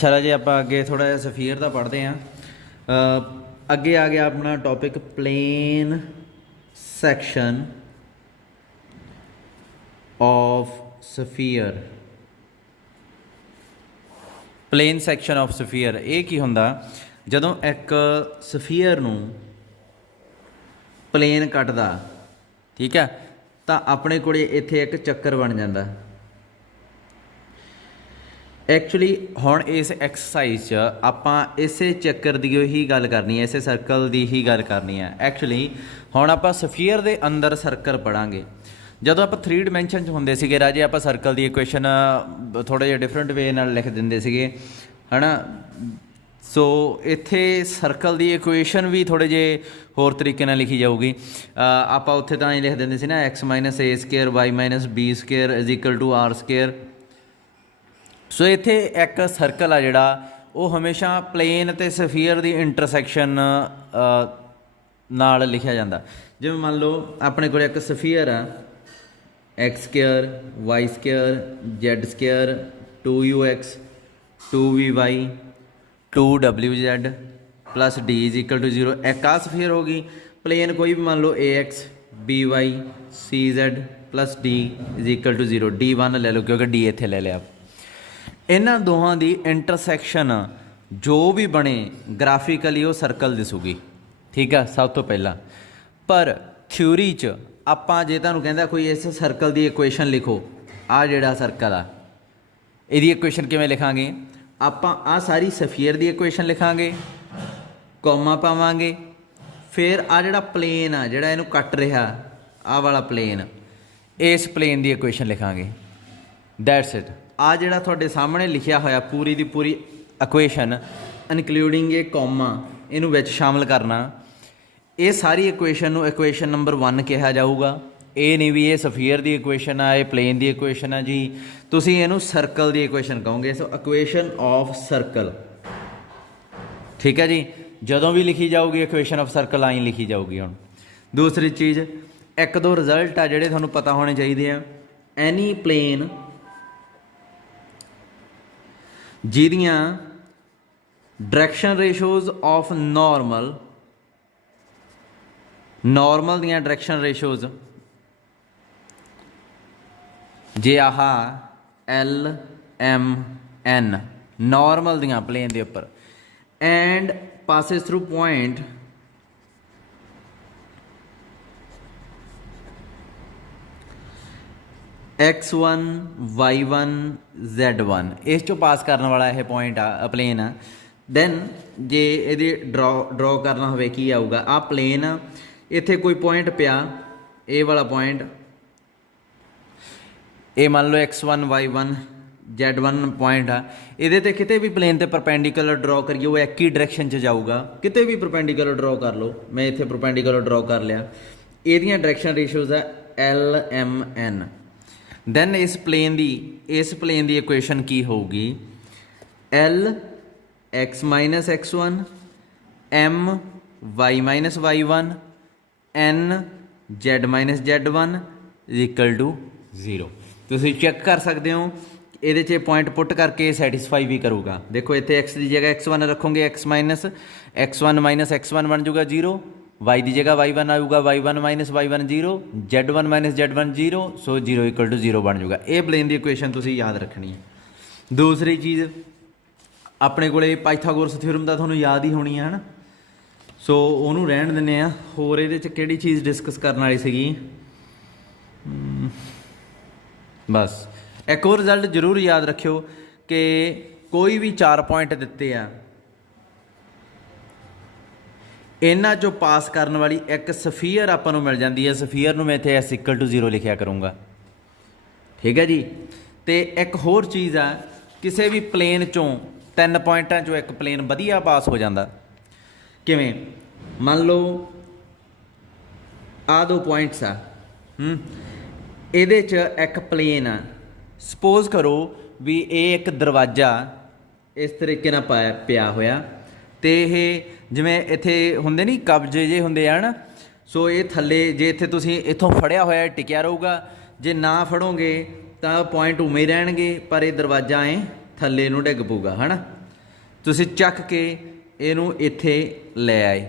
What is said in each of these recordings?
चलो जी आप अगे थोड़ा जिहा सफीयर का पढ़ते हैं। अगे आ गया अपना topic plane section of sphere. Plane section of sphere ये की हुंदा जदों एक सफीयर नूं प्लेन कटदा, ठीक है, तो अपने को इत्थे एक चक्कर बन जाता। एक्चुअली हुण इस एक्सरसाइज च आपां इसे चक्कर दी ही गल करनी है, इसे सर्कल की ही गल करनी है। एक्चुअली हुण आपां सफीयर दे अंदर सर्कल पढ़ांगे। जदों आप 3 डिमेंशन होंदे सीगे राजे, आप सर्कल की इक्वेशन थोड़ा जिहा डिफरेंट वे नाल लिख दिंदे सीगे, है ना। सो इत्थे सर्कल की इक्वेशन भी थोड़े जे होर तरीके नाल लिखी जाऊगी। आपां उत्थे तां ही लिख दिंदे सी ना x minus a square y minus b square is equal to r square. So इत्थे एक सर्कल आ जिहड़ा वो हमेशा प्लेन ते सफीयर की इंटरसैक्शन नाल लिखिया जाता। जिवें मान लो अपने को एक सफीयर आ x square y square z square 2ux 2vy 2wz plus D is equal to 0। एक आ सफीयर होगी। प्लेन कोई भी मान लो ax by cz plus D is equal to 0। d1 ले लो क्योंकि डी इत्थे ले लिया। इन्हां दोहां दी इंटरसैक्शन जो भी बने ग्राफिकली वो सर्कल दिसूगी, ठीक है, सब तो पहला। पर थ्योरी च आपां जे तुहानूं कहंदा कोई इस सर्कल की इक्वेशन लिखो, आ जिहड़ा सर्कल आ इहदी इक्वेशन किवें लिखांगे, आपां आ सारी सफीयर की इक्वेशन लिखांगे, कौमा पावांगे, फिर आ जिहड़ा प्लेन आ जिहड़ा इहनूं कट रिहा आ वाला प्लेन, इस प्लेन की इक्वेशन लिखांगे। That's it. आ जिहड़ा तुहाडे सामने लिखिया होया पूरी दी पूरी इक्वेशन इनकलूडिंग ए कौमा इहनूं विच शामिल करना, ये सारी इक्वेशन नूं इक्वेशन नंबर 1 कहा जाऊगा। ये नहीं भी ये सफीयर की इक्वेशन आ, ये प्लेन की इक्वेशन आ जी, तुसीं इहनूं सर्कल की इक्वेशन कहोगे। सो इक्वेशन ऑफ सर्कल, ठीक है जी। जदों भी लिखी जाऊगी इक्वेशन ऑफ सर्कल आई लिखी जाऊगी। हुण दूसरी चीज़ एक दो रिजल्ट आ जिहड़े तुहानूं पता होने चाहिए आ। एनी प्लेन जिहदियां डायरैक्शन रेशोज ऑफ नॉर्मल दियां डायरैक्शन रेशोज जे आह LMN नॉर्मल दियां प्लेन के उपर and passes through point x1 y1 z1 इस चो पास करने वाला यह पॉइंट आ प्लेन आ। दैन जे ये ड्रॉ करना हो की आऊगा, आ प्लेन आ, इत्थे कोई पॉइंट पिया ए वाला पॉइंट, ये मान लो x1 y1 z1 पॉइंट आ, ये किते भी प्लेन ते परपेंडिकुलर ड्रॉ करिए वो एक ही डायरैक्शन च जाऊगा। किते भी परपेंडिकुलर ड्रॉ कर लो, मैं इत्थे परपेंडिकुलर ड्रॉ कर लिया। इहदियां डायरैक्शन रेशियोज है LMN। दैन इस प्लेन की इक्वेशन की होगी L x minus x1 M y minus y1 N z minus z1 equal to 0। तुसीं चेक कर सकते हो ये पॉइंट पुट करके सैटिस्फाई भी करूँगा। देखो इतने x की जगह x1 रखोगे, x1 माइनस x1 बन जाऊगा 0, y की जगह y1 आऊगा, y1 minus y1 0, z1 minus z1 0, so 0 equal to 0 बन जाऊगा। ये प्लेन की इक्वेशन तुसीं याद रखनी है। दूसरी चीज़ अपने को पाइथागोरस थ्योरम का तुहानूं याद ही होनी है ना। सो उहनूं रहण दिंदे आ। होर इहदे च किहड़ी चीज़ डिस्कस करन वाली सीगी, बस एक और रिजल्ट जरूर याद रखियो कि कोई भी 4 पॉइंट दिते आ, इन्हां चों पास करने वाली एक सफीयर आपां नूं मिल जाती है। सफीयर नूं मैं इत्थे S इक्वल टू 0 लिखिया करूँगा, ठीक है जी। तो एक होर चीज़ आ, किसी भी प्लेन चों 3 पॉइंटां चों एक प्लेन वधिया पास हो जाता। किवें? मान लो आ 2 पॉइंट्स आ, इहदे च एक प्लेन आ। सपोज करो भी ये एक दरवाजा इस तरीके नाल पिया होया, तो यह जिमें इत्थे हुंदे नहीं कब्जे जे हुंदे आ ना, सो ये थल्ले जे इत्थे तुसीं इत्थों फड़िया होया टिकिया रहूगा, जे ना फड़ोगे तो पॉइंट उमें ही रहणगे, पर यह दरवाजा थल्ले नूं डिग पऊगा, है ना। ਤੁਸੀਂ ਚੱਕ ਕੇ ਇਹਨੂੰ ਇੱਥੇ ਲੈ ਆਏ।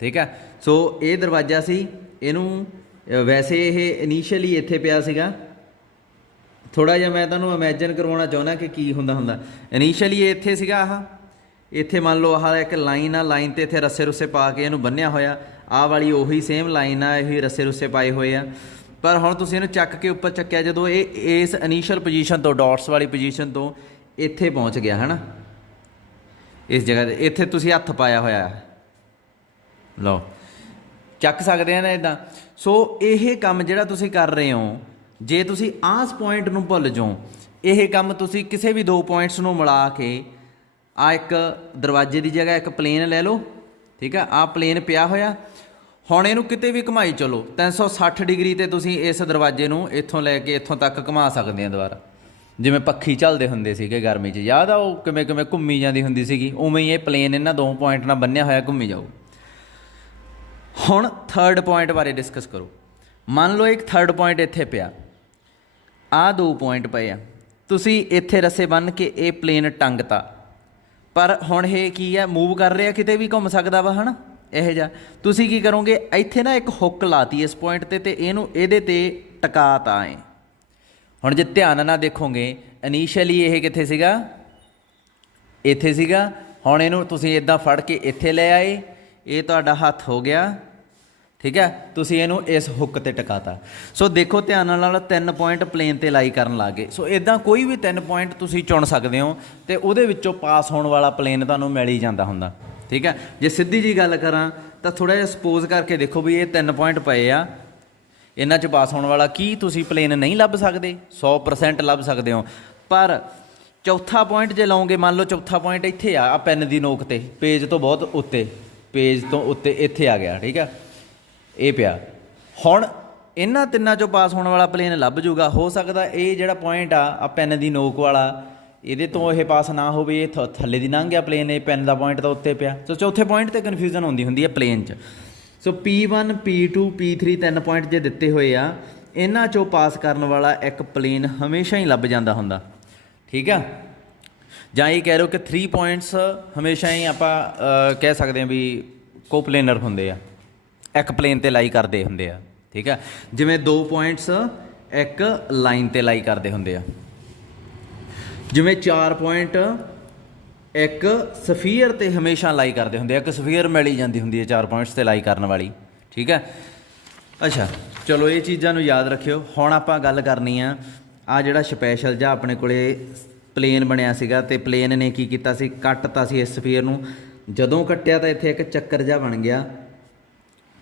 ਠੀਕ ਆ, ਸੋ ਇਹ ਦਰਵਾਜ਼ਾ ਸੀ, ਇਹਨੂੰ ਵੈਸੇ ਇਹ ਇਨੀਸ਼ੀਅਲੀ ਇੱਥੇ ਪਿਆ ਸੀਗਾ। ਥੋੜ੍ਹਾ ਜਿਹਾ ਮੈਂ ਤੁਹਾਨੂੰ ਇਮੈਜਿਨ ਕਰਵਾਉਣਾ ਚਾਹੁੰਦਾ ਕਿ ਕੀ ਹੁੰਦਾ। ਇਨੀਸ਼ੀਅਲੀ ਇਹ ਇੱਥੇ ਸੀਗਾ, ਆਹ ਇੱਥੇ ਮੰਨ ਲਓ ਆਹ ਇੱਕ ਲਾਈਨ ਆ, ਲਾਈਨ 'ਤੇ ਇੱਥੇ ਰੱਸੇ ਰੁੱਸੇ ਪਾ ਕੇ ਇਹਨੂੰ ਬੰਨ੍ਹਿਆ ਹੋਇਆ। ਆਹ ਵਾਲੀ ਉਹੀ ਸੇਮ ਲਾਈਨ ਆ, ਇਹੀ ਰੱਸੇ ਰੁੱਸੇ ਪਾਏ ਹੋਏ ਆ। ਪਰ ਹੁਣ ਤੁਸੀਂ ਇਹਨੂੰ ਚੱਕ ਕੇ ਉੱਪਰ ਚੱਕਿਆ, ਜਦੋਂ ਇਹ ਇਸ ਇਨੀਸ਼ੀਅਲ ਪੋਜੀਸ਼ਨ ਤੋਂ, ਡਾਟਸ ਵਾਲੀ ਪੋਜੀਸ਼ਨ ਤੋਂ ਇੱਥੇ ਪਹੁੰਚ ਗਿਆ ਹੈ ਨਾ, ਇਸ ਜਗ੍ਹਾ 'ਤੇ ਇੱਥੇ ਤੁਸੀਂ ਹੱਥ ਪਾਇਆ ਹੋਇਆ, ਲਓ ਚੱਕ ਸਕਦੇ ਆ ਨਾ ਇੱਦਾਂ। ਸੋ ਇਹ ਕੰਮ ਜਿਹੜਾ ਤੁਸੀਂ ਕਰ ਰਹੇ ਹੋ, ਜੇ ਤੁਸੀਂ ਆਸ ਪੁਆਇੰਟ ਨੂੰ ਭੁੱਲ ਜਾਓ, ਇਹ ਕੰਮ ਤੁਸੀਂ ਕਿਸੇ ਵੀ ਦੋ ਪੁਆਇੰਟਸ ਨੂੰ ਮਿਲਾ ਕੇ, ਆ ਇੱਕ ਦਰਵਾਜ਼ੇ ਦੀ ਜਗ੍ਹਾ ਇੱਕ ਪਲੇਨ ਲੈ ਲਓ। ਠੀਕ ਆ, ਆਹ ਪਲੇਨ ਪਿਆ ਹੋਇਆ, ਹੁਣ ਇਹਨੂੰ ਕਿਤੇ ਵੀ ਘੁਮਾਈ ਚਲੋ 360 ਡਿਗਰੀ 'ਤੇ ਤੁਸੀਂ ਇਸ ਦਰਵਾਜ਼ੇ ਨੂੰ ਇੱਥੋਂ ਲੈ ਕੇ ਇੱਥੋਂ ਤੱਕ ਘੁਮਾ ਸਕਦੇ ਆ ਦੁਬਾਰਾ। ਜਿਵੇਂ ਪੱਖੀ ਝੱਲਦੇ ਹੁੰਦੇ ਸੀਗੇ ਗਰਮੀ 'ਚ, ਯਾਦ ਆ ਉਹ ਕਿਵੇਂ ਘੁੰਮੀ ਜਾਂਦੀ ਹੁੰਦੀ ਸੀਗੀ, ਉਵੇਂ ਹੀ ਇਹ ਪਲੇਨ ਇਹਨਾਂ ਦੋ ਪੁਆਇੰਟ ਨਾਲ ਬੰਨਿਆ ਹੋਇਆ ਘੁੰਮੀ ਜਾਊ। ਹੁਣ ਥਰਡ ਪੁਆਇੰਟ ਬਾਰੇ ਡਿਸਕਸ ਕਰੋ। ਮੰਨ ਲਓ ਇੱਕ ਥਰਡ ਪੁਆਇੰਟ ਇੱਥੇ ਪਿਆ, ਆਹ ਦੋ ਪੁਆਇੰਟ ਪਏ ਆ, ਤੁਸੀਂ ਇੱਥੇ ਰੱਸੇ ਬੰਨ੍ਹ ਕੇ ਇਹ ਪਲੇਨ ਟੰਗਤਾ, ਪਰ ਹੁਣ ਇਹ ਕੀ ਹੈ, ਮੂਵ ਕਰ ਰਿਹਾ, ਕਿਤੇ ਵੀ ਘੁੰਮ ਸਕਦਾ ਵਾ, ਹੈ ਨਾ, ਇਹੋ ਜਿਹਾ। ਤੁਸੀਂ ਕੀ ਕਰੋਗੇ, ਇੱਥੇ ਨਾ ਇੱਕ ਹੁੱਕ ਲਾਤੀ ਇਸ ਪੁਆਇੰਟ 'ਤੇ, ਅਤੇ ਇਹਨੂੰ ਇਹਦੇ 'ਤੇ ਟਿਕਾਤਾ ਏ। ਹੁਣ ਜੇ ਧਿਆਨ ਨਾਲ ਦੇਖੋਗੇ, ਇਨੀਸ਼ੀਅਲੀ ਇਹ ਕਿੱਥੇ ਸੀਗਾ, ਇੱਥੇ ਸੀਗਾ। ਹੁਣ ਇਹਨੂੰ ਤੁਸੀਂ ਇੱਦਾਂ ਫੜ ਕੇ ਇੱਥੇ ਲੈ ਆਏ, ਇਹ ਤੁਹਾਡਾ ਹੱਥ ਹੋ ਗਿਆ। ਠੀਕ ਹੈ, ਤੁਸੀਂ ਇਹਨੂੰ ਇਸ ਹੁੱਕ 'ਤੇ ਟਿਕਾਤਾ। ਸੋ ਦੇਖੋ ਧਿਆਨ ਨਾਲ, 3 ਪੁਆਇੰਟ ਪਲੇਨ 'ਤੇ ਲਾਈ ਕਰਨ ਲੱਗ ਗਏ। ਸੋ ਇੱਦਾਂ ਕੋਈ ਵੀ 3 ਪੁਆਇੰਟ ਤੁਸੀਂ ਚੁਣ ਸਕਦੇ ਹੋ, ਅਤੇ ਉਹਦੇ ਵਿੱਚੋਂ ਪਾਸ ਹੋਣ ਵਾਲਾ ਪਲੇਨ ਤੁਹਾਨੂੰ ਮਿਲ ਹੀ ਜਾਂਦਾ ਹੁੰਦਾ। ਠੀਕ ਹੈ, ਜੇ ਸਿੱਧੀ ਜੀ ਗੱਲ ਕਰਾਂ ਤਾਂ ਥੋੜ੍ਹਾ ਜਿਹਾ ਸਪੋਜ਼ ਕਰਕੇ ਦੇਖੋ ਵੀ ਇਹ 3 ਪੁਆਇੰਟ ਪਏ ਆ, ਇਹਨਾਂ 'ਚ ਪਾਸ ਹੋਣ ਵਾਲਾ ਕੀ ਤੁਸੀਂ ਪਲੇਨ ਨਹੀਂ ਲੱਭ ਸਕਦੇ? 100% ਲੱਭ ਸਕਦੇ ਹੋ। ਪਰ ਚੌਥਾ ਪੁਆਇੰਟ ਜੇ ਲਓਗੇ, ਮੰਨ ਲਓ ਚੌਥਾ ਪੁਆਇੰਟ ਇੱਥੇ ਆ ਪੈਨ ਦੀ ਨੋਕ 'ਤੇ, ਪੇਜ ਤੋਂ ਬਹੁਤ ਉੱਤੇ, ਪੇਜ ਤੋਂ ਉੱਤੇ ਇੱਥੇ ਆ ਗਿਆ। ਠੀਕ ਆ, ਇਹ ਪਿਆ। ਹੁਣ ਇਹਨਾਂ ਤਿੰਨਾਂ 'ਚੋਂ ਪਾਸ ਹੋਣ ਵਾਲਾ ਪਲੇਨ ਲੱਭ ਜੂਗਾ। ਹੋ ਸਕਦਾ ਇਹ ਜਿਹੜਾ ਪੁਆਇੰਟ ਆ ਪੈਨ ਦੀ ਨੋਕ ਵਾਲਾ, ਇਹਦੇ ਤੋਂ ਇਹ ਪਾਸ ਨਾ ਹੋਵੇ, ਇਹ ਥੱਲੇ ਦੀ ਲੰਘ ਗਿਆ ਪਲੇਨ, ਇਹ ਪੈਨ ਦਾ ਪੁਆਇੰਟ ਤਾਂ ਉੱਤੇ ਪਿਆ। ਸੋ ਚੌਥੇ ਪੁਆਇੰਟ 'ਤੇ ਕਨਫਿਊਜ਼ਨ ਹੁੰਦੀ ਹੈ ਪਲੇਨ 'ਚ। ਸੋ P1 P2 P3 3 ਪੁਆਇੰਟ ਜੇ ਦਿੱਤੇ ਹੋਏ ਆ, ਇਹਨਾਂ 'ਚੋਂ ਪਾਸ ਕਰਨ ਵਾਲਾ ਇੱਕ ਪਲੇਨ ਹਮੇਸ਼ਾ ਹੀ ਲੱਭ ਜਾਂਦਾ ਹੁੰਦਾ। ਠੀਕ ਆ, ਜਾਂ ਇਹ ਕਹਿ ਲਓ ਕਿ 3 ਪੁਆਇੰਟਸ ਹਮੇਸ਼ਾ ਹੀ ਆਪਾਂ ਕਹਿ ਸਕਦੇ ਹਾਂ ਵੀ ਕੋਪਲੇਨਰ ਹੁੰਦੇ ਆ, ਇੱਕ ਪਲੇਨ 'ਤੇ ਲਾਈ ਕਰਦੇ ਹੁੰਦੇ ਆ। ਠੀਕ ਆ, ਜਿਵੇਂ 2 ਪੁਆਇੰਟਸ ਇੱਕ ਲਾਈਨ 'ਤੇ ਲਾਈ ਕਰਦੇ ਹੁੰਦੇ ਆ, ਜਿਵੇਂ 4 ਪੁਆਇੰਟ ਇੱਕ ਸਫੀਅਰ 'ਤੇ ਹਮੇਸ਼ਾ ਲਾਈ ਕਰਦੇ ਹੁੰਦੇ ਆ। ਇੱਕ ਸਫੀਅਰ ਮਿਲੀ ਜਾਂਦੀ ਹੁੰਦੀ ਹੈ 4 ਪੁਆਇੰਟਸ 'ਤੇ ਲਾਈ ਕਰਨ ਵਾਲੀ। ਠੀਕ ਹੈ, ਅੱਛਾ ਚਲੋ ਇਹ ਚੀਜ਼ਾਂ ਨੂੰ ਯਾਦ ਰੱਖਿਓ। ਹੁਣ ਆਪਾਂ ਗੱਲ ਕਰਨੀ ਆ, ਆਹ ਜਿਹੜਾ ਸਪੈਸ਼ਲ ਜਿਹਾ ਆਪਣੇ ਕੋਲੇ ਪਲੇਨ ਬਣਿਆ ਸੀਗਾ, ਅਤੇ ਪਲੇਨ ਨੇ ਕੀ ਕੀਤਾ ਸੀ, ਕੱਟਤਾ ਸੀ ਇਸ ਸਫੀਅਰ ਨੂੰ। ਜਦੋਂ ਕੱਟਿਆ ਤਾਂ ਇੱਥੇ ਇੱਕ ਚੱਕਰ ਜਿਹਾ ਬਣ ਗਿਆ।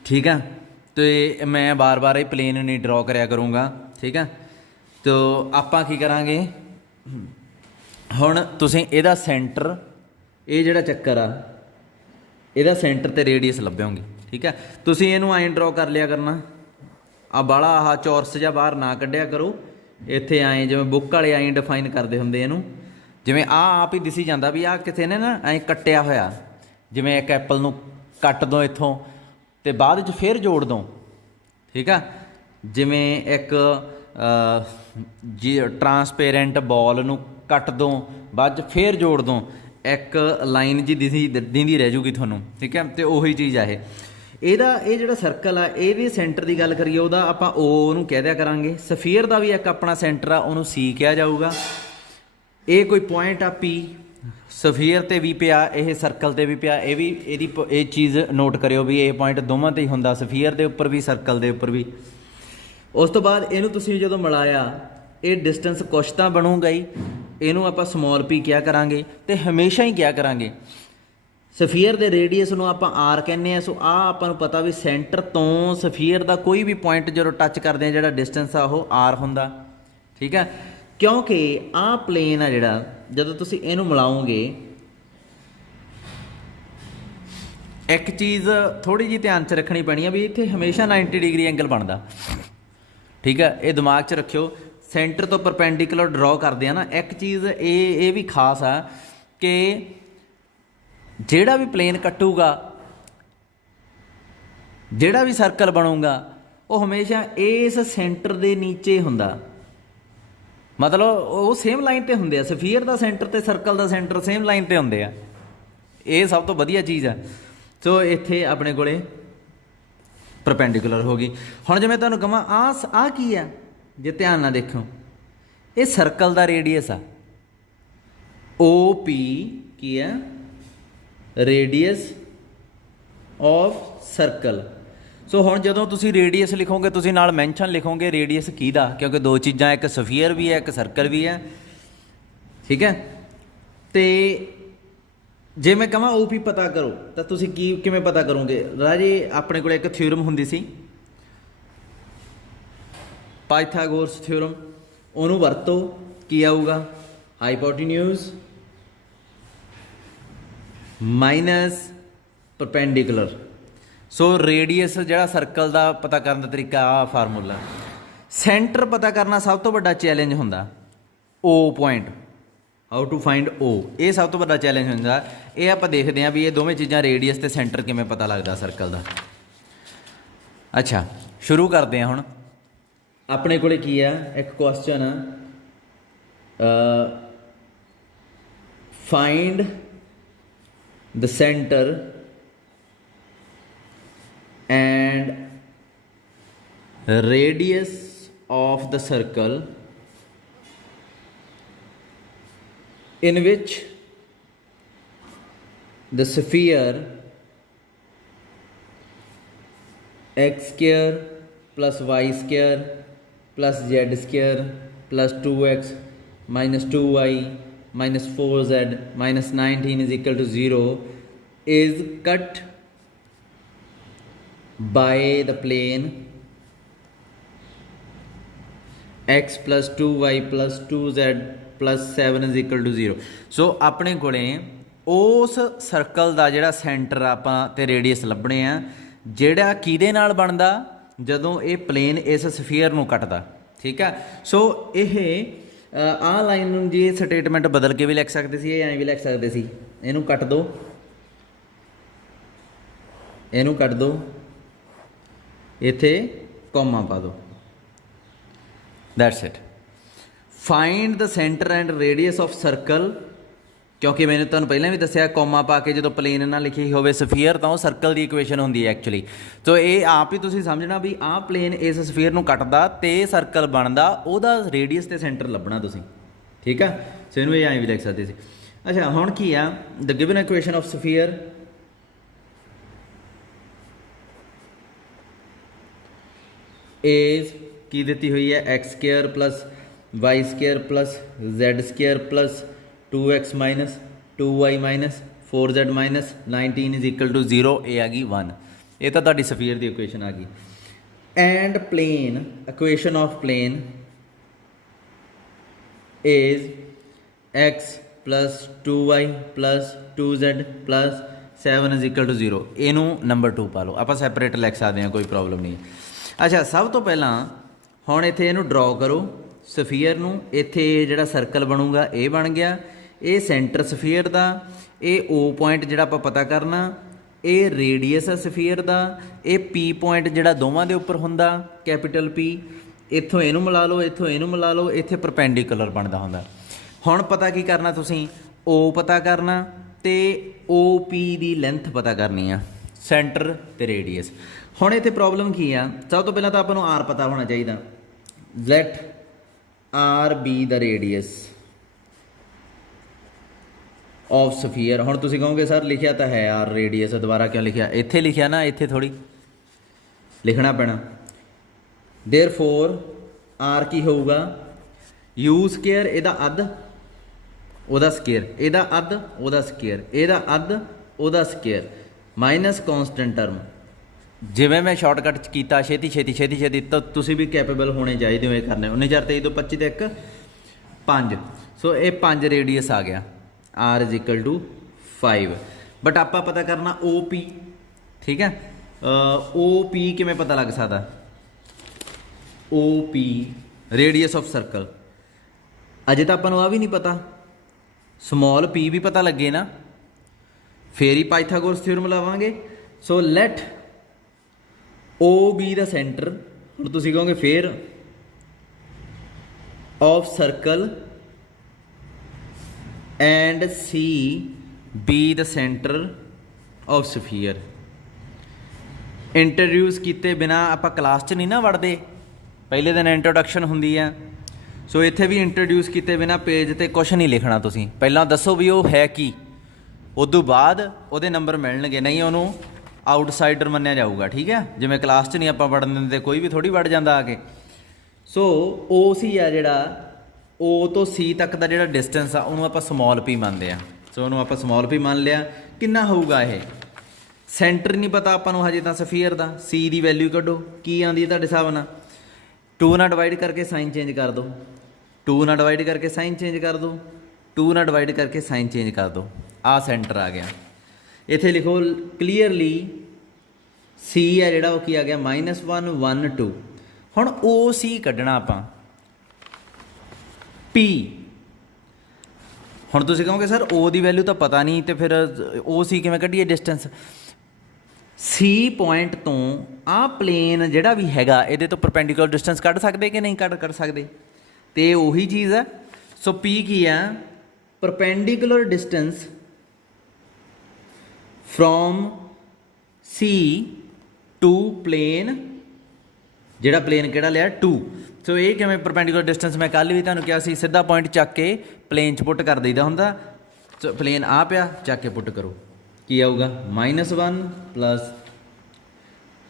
ਠੀਕ ਆ, ਅਤੇ ਮੈਂ ਬਾਰ-ਬਾਰ ਇਹ ਪਲੇਨ ਨਹੀਂ ਡਰੋ ਕਰਿਆ ਕਰੂੰਗਾ। ਠੀਕ ਆ, ਤੋ ਆਪਾਂ ਕੀ ਕਰਾਂਗੇ, ਹੁਣ ਤੁਸੀਂ ਇਹਦਾ ਸੈਂਟਰ, ਇਹ ਜਿਹੜਾ ਚੱਕਰ ਆ ਇਹਦਾ ਸੈਂਟਰ ਤੇ ਰੇਡੀਅਸ ਲੱਭਿਓਗੇ। ਠੀਕ ਹੈ, ਤੁਸੀਂ ਇਹਨੂੰ ਐਂ ਡਰੋ ਕਰ ਲਿਆ ਕਰਨਾ, ਆ ਬਾਹਲਾ ਆਹ ਚੌਰਸ ਜਿਹਾ ਬਾਹਰ ਨਾ ਕੱਢਿਆ ਕਰੋ। ਇੱਥੇ ਐਂ ਜਿਵੇਂ ਬੁੱਕ ਵਾਲੇ ਐਂ ਡਿਫਾਈਨ ਕਰਦੇ ਹੁੰਦੇ ਇਹਨੂੰ, ਜਿਵੇਂ ਆਹ ਆਪ ਹੀ ਦਿਸੀ ਜਾਂਦਾ ਵੀ ਆਹ ਕਿਸੇ ਨੇ ਨਾ ਐਂ ਕੱਟਿਆ ਹੋਇਆ, ਜਿਵੇਂ ਇੱਕ ਐਪਲ ਨੂੰ ਕੱਟ ਦੋ ਇੱਥੋਂ ਅਤੇ ਬਾਅਦ 'ਚ ਫਿਰ ਜੋੜ ਦੋ। ਠੀਕ ਆ, ਜਿਵੇਂ ਇੱਕ ਜੀ ਟਰਾਂਸਪੇਰੈਂਟ ਬੋਲ ਨੂੰ ਕੱਟ ਦੋ, ਬਾਅਦ 'ਚ ਫੇਰ ਜੋੜ ਦੋ, ਇੱਕ ਲਾਈਨ ਜੀ ਦਿੰਦੀ ਰਹਿ ਜੂਗੀ ਤੁਹਾਨੂੰ। ਠੀਕ ਹੈ, ਅਤੇ ਉਹੀ ਚੀਜ਼ ਆ ਇਹਦਾ, ਇਹ ਜਿਹੜਾ ਸਰਕਲ ਆ ਇਹਦੇ ਸੈਂਟਰ ਦੀ ਗੱਲ ਕਰੀਏ, ਉਹਦਾ ਆਪਾਂ O ਉਹਨੂੰ ਕਹਿ ਦਿਆ ਕਰਾਂਗੇ। ਸਫੀਅਰ ਦਾ ਵੀ ਇੱਕ ਆਪਣਾ ਸੈਂਟਰ ਆ, ਉਹਨੂੰ C ਕਿਹਾ ਜਾਊਗਾ। ਇਹ ਕੋਈ ਪੁਆਇੰਟ ਆ P, ਸਫੀਅਰ 'ਤੇ ਵੀ ਪਿਆ, ਇਹ ਸਰਕਲ 'ਤੇ ਵੀ ਪਿਆ। ਇਹ ਵੀ ਇਹ ਚੀਜ਼ ਨੋਟ ਕਰਿਓ ਵੀ ਇਹ ਪੁਆਇੰਟ ਦੋਵਾਂ 'ਤੇ ਹੀ ਹੁੰਦਾ, ਸਫੀਅਰ ਦੇ ਉੱਪਰ ਵੀ ਸਰਕਲ ਦੇ ਉੱਪਰ ਵੀ। ਉਸ ਤੋਂ ਬਾਅਦ ਇਹਨੂੰ ਤੁਸੀਂ ਜਦੋਂ ਮਿਲਾਇਆ, ਇਹ ਡਿਸਟੈਂਸ ਕੁਛ ਤਾਂ ਬਣੂਗਾ ਹੀ, ਇਹਨੂੰ ਆਪਾਂ ਸਮੋਲ p ਕਿਹਾ ਕਰਾਂਗੇ, ਅਤੇ ਹਮੇਸ਼ਾ ਹੀ ਕਿਹਾ ਕਰਾਂਗੇ। ਸਫੀਅਰ ਦੇ ਰੇਡੀਅਸ ਨੂੰ ਆਪਾਂ r ਕਹਿੰਦੇ ਹਾਂ। ਸੋ ਆਹ ਆਪਾਂ ਨੂੰ ਪਤਾ ਵੀ ਸੈਂਟਰ ਤੋਂ ਸਫੀਅਰ ਦਾ ਕੋਈ ਵੀ ਪੁਆਇੰਟ ਜਦੋਂ ਟੱਚ ਕਰਦੇ ਹਾਂ, ਜਿਹੜਾ ਡਿਸਟੈਂਸ ਆ ਉਹ r ਹੁੰਦਾ। ਠੀਕ ਹੈ, ਕਿਉਂਕਿ ਆਹ ਪਲੇਨ ਆ ਜਿਹੜਾ, ਜਦੋਂ ਤੁਸੀਂ ਇਹਨੂੰ ਮਿਲਾਓਗੇ, ਇੱਕ ਚੀਜ਼ ਥੋੜ੍ਹੀ ਜਿਹੀ ਧਿਆਨ 'ਚ ਰੱਖਣੀ ਪੈਣੀ ਆ ਵੀ ਇੱਥੇ ਹਮੇਸ਼ਾ 90 ਡਿਗਰੀ ਐਂਗਲ ਬਣਦਾ। ਠੀਕ ਹੈ, ਇਹ ਦਿਮਾਗ 'ਚ ਰੱਖਿਓ। ਸੈਂਟਰ ਤੋਂ ਪਰਪੈਂਡੀਕੂਲਰ ਡਰੋ ਕਰਦੇ ਆ ਨਾ, ਇੱਕ ਚੀਜ਼ ਇਹ ਵੀ ਖਾਸ ਆ ਕਿ ਜਿਹੜਾ ਵੀ ਪਲੇਨ ਕੱਟੂਗਾ, ਜਿਹੜਾ ਵੀ ਸਰਕਲ ਬਣੂਗਾ, ਉਹ ਹਮੇਸ਼ਾ ਇਸ ਸੈਂਟਰ ਦੇ ਨੀਚੇ ਹੁੰਦਾ। ਮਤਲਬ ਉਹ ਸੇਮ ਲਾਈਨ 'ਤੇ ਹੁੰਦੇ ਆ। ਸਫੀਅਰ ਦਾ ਸੈਂਟਰ ਅਤੇ ਸਰਕਲ ਦਾ ਸੈਂਟਰ ਸੇਮ ਲਾਈਨ 'ਤੇ ਹੁੰਦੇ ਆ। ਇਹ ਸਭ ਤੋਂ ਵਧੀਆ ਚੀਜ਼ ਆ। ਸੋ ਇੱਥੇ ਆਪਣੇ ਕੋਲੇ ਪਰਪੈਂਡੀਕੂਲਰ ਹੋ ਗਈ। ਹੁਣ ਜੇ ਮੈਂ ਤੁਹਾਨੂੰ ਕਹਾਂ ਆਹ ਕੀ ਆ, ਜੇ ਧਿਆਨ ਨਾਲ ਦੇਖੋ, ਇਹ ਸਰਕਲ ਦਾ ਰੇਡੀਅਸ ਆ। ਓ ਪੀ ਕੀ ਆ? Radius of circle. ਸੋ ਹੁਣ ਜਦੋਂ ਤੁਸੀਂ ਰੇਡੀਅਸ ਲਿਖੋਗੇ, ਤੁਸੀਂ ਨਾਲ ਮੈਂਸ਼ਨ ਲਿਖੋਗੇ ਰੇਡੀਅਸ ਕਿਹਦਾ, ਕਿਉਂਕਿ ਦੋ ਚੀਜ਼ਾਂ, ਇੱਕ ਸਫੀਅਰ ਵੀ ਹੈ, ਇੱਕ ਸਰਕਲ ਵੀ ਹੈ, ਠੀਕ ਹੈ। ਤੇ ਜੇ ਮੈਂ ਕਹਾਂ ਓ ਪੀ ਪਤਾ ਕਰੋ ਤਾਂ ਤੁਸੀਂ ਕਿਵੇਂ ਪਤਾ ਕਰੋਗੇ ਰਾਜੇ? ਆਪਣੇ ਕੋਲ ਇੱਕ ਥਿਊਰਮ ਹੁੰਦੀ ਸੀ, ਪਾਇਥਾਗੋਰਸ ਥਿਊਰਮ, ਉਹਨੂੰ ਵਰਤੋ। ਕੀ ਆਊਗਾ? ਹਾਈਪੋਟੀਨਿਊਜ਼ ਮਾਈਨਸ ਪਰਪੈਂਡੀਕੂਲਰ। ਸੋ ਰੇਡੀਅਸ ਜਿਹੜਾ ਸਰਕਲ ਦਾ ਪਤਾ ਕਰਨ ਦਾ ਤਰੀਕਾ ਆ ਫਾਰਮੂਲਾ। ਸੈਂਟਰ ਪਤਾ ਕਰਨਾ ਸਭ ਤੋਂ ਵੱਡਾ ਚੈਲੰਜ ਹੁੰਦਾ, ਓ ਪੁਆਇੰਟ, ਹਾਊ ਟੂ ਫਾਈਂਡ ਓ, ਇਹ ਸਭ ਤੋਂ ਵੱਡਾ ਚੈਲੰਜ ਹੁੰਦਾ। ਇਹ ਆਪਾਂ ਦੇਖਦੇ ਹਾਂ ਵੀ ਇਹ ਦੋਵੇਂ ਚੀਜ਼ਾਂ, ਰੇਡੀਅਸ ਤੇ ਸੈਂਟਰ, ਕਿਵੇਂ ਪਤਾ ਲੱਗਦਾ ਸਰਕਲ ਦਾ। ਅੱਛਾ, ਸ਼ੁਰੂ ਕਰਦੇ ਹਾਂ। ਹੁਣ ਆਪਣੇ ਕੋਲੇ ਕੀ ਆ, ਇੱਕ ਕੁਐਸਚਨ ਆ, find the centre and radius of the circle in which the sphere x square plus y square plus z square plus 2x minus 2y minus 4z minus 19 is equal to 0 is cut by the plane x plus 2y plus 2z plus 7 is equal to 0। ਸੋ ਆਪਣੇ ਕੋਲੇ ਉਸ circle ਦਾ ਜਿਹੜਾ centre ਆਪਾਂ ਤੇ radius ਲੱਭਣੇ ਆ, ਜਿਹੜਾ ਕਿਹਦੇ ਨਾਲ ਬਣਦਾ? ਜਦੋਂ ਇਹ ਪਲੇਨ ਇਸ ਸਫੀਅਰ ਨੂੰ ਕੱਟਦਾ, ਠੀਕ ਆ। ਸੋ ਇਹ ਆਹ ਲਾਈਨ ਨੂੰ ਜੀ ਸਟੇਟਮੈਂਟ ਬਦਲ ਕੇ ਵੀ ਲਿਖ ਸਕਦੇ ਸੀ, ਇਹ ਐਂ ਵੀ ਲਿਖ ਸਕਦੇ ਸੀ। ਇਹਨੂੰ ਕੱਟ ਦੋ, ਇਹਨੂੰ ਕੱਟ ਦੋ, ਇੱਥੇ ਕੌਮਾ ਪਾ ਦਿਓ, that's it. Find the centre and radius of circle, ਕਿਉਂਕਿ ਮੈंने ਤੁਹਾਨੂੰ ਪਹਿਲਾਂ ਵੀ ਦੱਸਿਆ, ਕੌਮਾ ਪਾ ਕੇ ਜਦੋਂ ਪਲੇਨ ਨਾਲ ਲਿਖੀ ਹੋਵੇ ਸਫੀਅਰ ਤਾਂ ਉਹ ਸਰਕਲ ਦੀ ਇਕੁਏਸ਼ਨ ਹੁੰਦੀ ਹੈ ਐਕਚੁਅਲੀ। ਸੋ ਇਹ ਆਪ ਹੀ ਤੁਸੀਂ ਸਮਝਣਾ ਵੀ ਆਹ ਪਲੇਨ ਇਸ ਸਫੀਅਰ ਨੂੰ ਕੱਟਦਾ ਤੇ ਸਰਕਲ ਬਣਦਾ, ਉਹਦਾ ਰੇਡੀਅਸ ਤੇ ਸੈਂਟਰ ਲੱਭਣਾ ਤੁਸੀਂ, ਠੀਕ ਆ। ਸੋ ਇਹਨੂੰ ਇਹ ਐਂ ਵੀ ਲਿਖ ਸਕਦੇ ਸੀ। ਅੱਛਾ, ਹੁਣ ਕੀ ਆ, the given equation of sphere is ਕੀ ਦਿੱਤੀ ਹੋਈ ਹੈ? x square plus y square plus z square plus 2x minus 2y minus 4z minus 19 is equal to 0। ਇਹ ਆ ਗਈ 1। ਇਹ ਤਾਂ ਤੁਹਾਡੀ ਸਫੀਅਰ ਦੀ ਇਕੁਏਸ਼ਨ ਆ ਗਈ। And plane, equation of plane is x plus 2y plus 2z plus 7 is equal to 0। ਇਹਨੂੰ number 2 ਪਾ ਲਓ, ਆਪਾਂ ਸੈਪਰੇਟ ਲਿਖ ਸਕਦੇ ਹਾਂ, ਕੋਈ ਪ੍ਰੋਬਲਮ ਨਹੀਂ ਹੈ। ਅੱਛਾ, ਸਭ ਤੋਂ ਪਹਿਲਾਂ ਹੁਣ ਇੱਥੇ ਇਹਨੂੰ ਡਰਾਅ ਕਰੋ ਸਫੀਅਰ ਨੂੰ। ਇੱਥੇ ਜਿਹੜਾ ਸਰਕਲ ਬਣੂਗਾ ਇਹ ਬਣ ਗਿਆ, ਇਹ ਸੈਂਟਰ ਸਫੀਅਰ ਦਾ, ਇਹ ਓ ਪੁਆਇੰਟ ਜਿਹੜਾ ਆਪਾਂ ਪਤਾ ਕਰਨਾ, ਇਹ ਰੇਡੀਅਸ ਆ ਸਫੀਅਰ ਦਾ, ਇਹ ਪੀ ਪੁਆਇੰਟ ਜਿਹੜਾ ਦੋਵਾਂ ਦੇ ਉੱਪਰ ਹੁੰਦਾ, ਕੈਪੀਟਲ ਪੀ। ਇੱਥੋਂ ਇਹਨੂੰ ਮਿਲਾ ਲਓ, ਇੱਥੋਂ ਇਹਨੂੰ ਮਿਲਾ ਲਓ, ਇੱਥੇ ਪਰਪੈਂਡੀਕੂਲਰ ਬਣਦਾ ਹੁੰਦਾ। ਹੁਣ ਪਤਾ ਕੀ ਕਰਨਾ ਤੁਸੀਂ? ਓ ਪਤਾ ਕਰਨਾ ਤੇ ਓ ਪੀ ਦੀ ਲੈਂਥ ਪਤਾ ਕਰਨੀ ਆ, ਸੈਂਟਰ ਤੇ ਰੇਡੀਅਸ। ਹੁਣ ਇੱਥੇ ਪ੍ਰੋਬਲਮ ਕੀ ਆ? ਸਭ ਤੋਂ ਪਹਿਲਾਂ ਤਾਂ ਆਪਾਂ ਨੂੰ ਆਰ ਪਤਾ ਹੋਣਾ ਚਾਹੀਦਾ। Let R be the radius of sphere. ਹੁਣ ਤੁਸੀਂ ਕਹੋਗੇ ਸਰ ਲਿਖਿਆ ਤਾਂ ਹੈ ਆਰ ਰੇਡੀਅਸ, ਦੁਬਾਰਾ ਕਿਉਂ ਲਿਖਿਆ? ਇੱਥੇ ਲਿਖਿਆ ਨਾ, ਇੱਥੇ ਥੋੜ੍ਹੀ ਲਿਖਣਾ ਪੈਣਾ। ਦੇਅਰਫੋਰ ਆਰ ਕੀ ਹੋਊਗਾ? ਯੂ ਸਕੁਅਰ, ਇਹਦਾ ਅੱਧ ਉਹਦਾ ਸਕੁਅਰ, ਇਹਦਾ ਅੱਧ ਉਹਦਾ ਸਕੁਅਰ, ਇਹਦਾ ਅੱਧ ਉਹਦਾ ਸਕੁਅਰ, ਮਾਈਨਸ ਕੌਂਸਟੈਂਟ ਟਰਮ। ਜਿਵੇਂ ਮੈਂ ਸ਼ਾਰਟਕਟ 'ਚ ਕੀਤਾ, ਛੇਤੀ ਛੇਤੀ ਛੇਤੀ ਛੇਤੀ, ਤਾਂ ਤੁਸੀਂ ਵੀ ਕੈਪੇਬਲ ਹੋਣੇ ਚਾਹੀਦੇ ਹੋ ਇਹ ਕਰਨੇ। 1923 ਤੋਂ 25 ਤੇ 1 5। ਸੋ ਇਹ 5 ਰੇਡੀਅਸ ਆ ਗਿਆ, R is equal to 5। But ਆਪਾਂ ਪਤਾ ਕਰਨਾ ਓ ਪੀ, ਠੀਕ ਹੈ। ਓ ਪੀ ਕਿਵੇਂ ਪਤਾ ਲੱਗ ਸਕਦਾ? ਓ ਪੀ ਰੇਡੀਅਸ ਆਫ ਸਰਕਲ। ਅਜੇ ਤਾਂ ਆਪਾਂ ਨੂੰ ਆ ਵੀ ਨਹੀਂ ਪਤਾ, ਸਮੋਲ ਪੀ ਵੀ ਪਤਾ ਲੱਗੇ ਨਾ, ਫੇਰ ਹੀ ਪਾਇਥਾਗੋਰਸ ਥਿਊਰਮ ਲਾਵਾਂਗੇ। ਸੋ ਲੈਟ ਓ ਬੀ ਦਾ ਸੈਂਟਰ। ਹੁਣ ਤੁਸੀਂ ਕਹੋਗੇ ਫੇਰ of circle and C be the centre of sphere. Introduce किए बिना आप क्लास च नहीं ना वड़ते, पहले दिन इंट्रोडक्शन होंगी है। सो इत्थे भी इंट्रोड्यूस किए बिना पेज ते कुछ नहीं लिखना, तुसीं पहलां दसो भी वो है की, उदों बाद उहदे नंबर मिलणगे, नहीं उन्होंने आउटसाइडर मन्निया जाऊगा। ठीक है, जिवें क्लास च नहीं आप पढ़न दिंदे, कोई भी थोड़ी वड़ जाता आके। सो ओ सी आ जिहड़ा ओ तो सी तक का जिहड़ा डिस्टेंस आ उहनूं आपां स्मॉल पी मानते हैं। सो उहनूं आपां स्मॉल पी मान लिया। कितना होऊगा ये सेंटर नहीं पता आपां नूं हजे तां स्फीयर दा। सी दी वैल्यू कढो, की आंदी है तुहाडे हिसाब नाल? 2 नाल डिवाइड करके साइन चेंज कर दो, 2 नाल डिवाइड करके साइन चेंज कर दो, 2 नाल डिवाइड करके साइन चेंज कर दो। आ सेंटर आ गया। इत्थे लिखो क्लीयरली सी है जिहड़ा वो की आ गया -1 1 2। हुण ओ सी कढ़ना आपां पी। हुण तुसीं कहोगे सर ओ दी वैल्यू तो पता नहीं, तो फिर ओ सी किवें कढ़ीए डिस्टेंस? सी पॉइंट तो आ प्लेन जिहड़ा भी हैगा इहदे तो परपेंडिकुलर डिस्टेंस कढ़ सकदे कि नहीं कढ़ सकदे? तो उही चीज़ है। सो पी की है perpendicular distance from C to plane, जिहड़ा प्लेन किहड़ा लिया 2। सो ये किवें परपेंडिकुलर डिस्टेंस मैं कल भी तुहानूं कहा सी, सीधा पॉइंट चक के प्लेन च पुट कर दईदा हुंदा। प्लेन आ पिया, चक के पुट करो, की आऊगा -1 +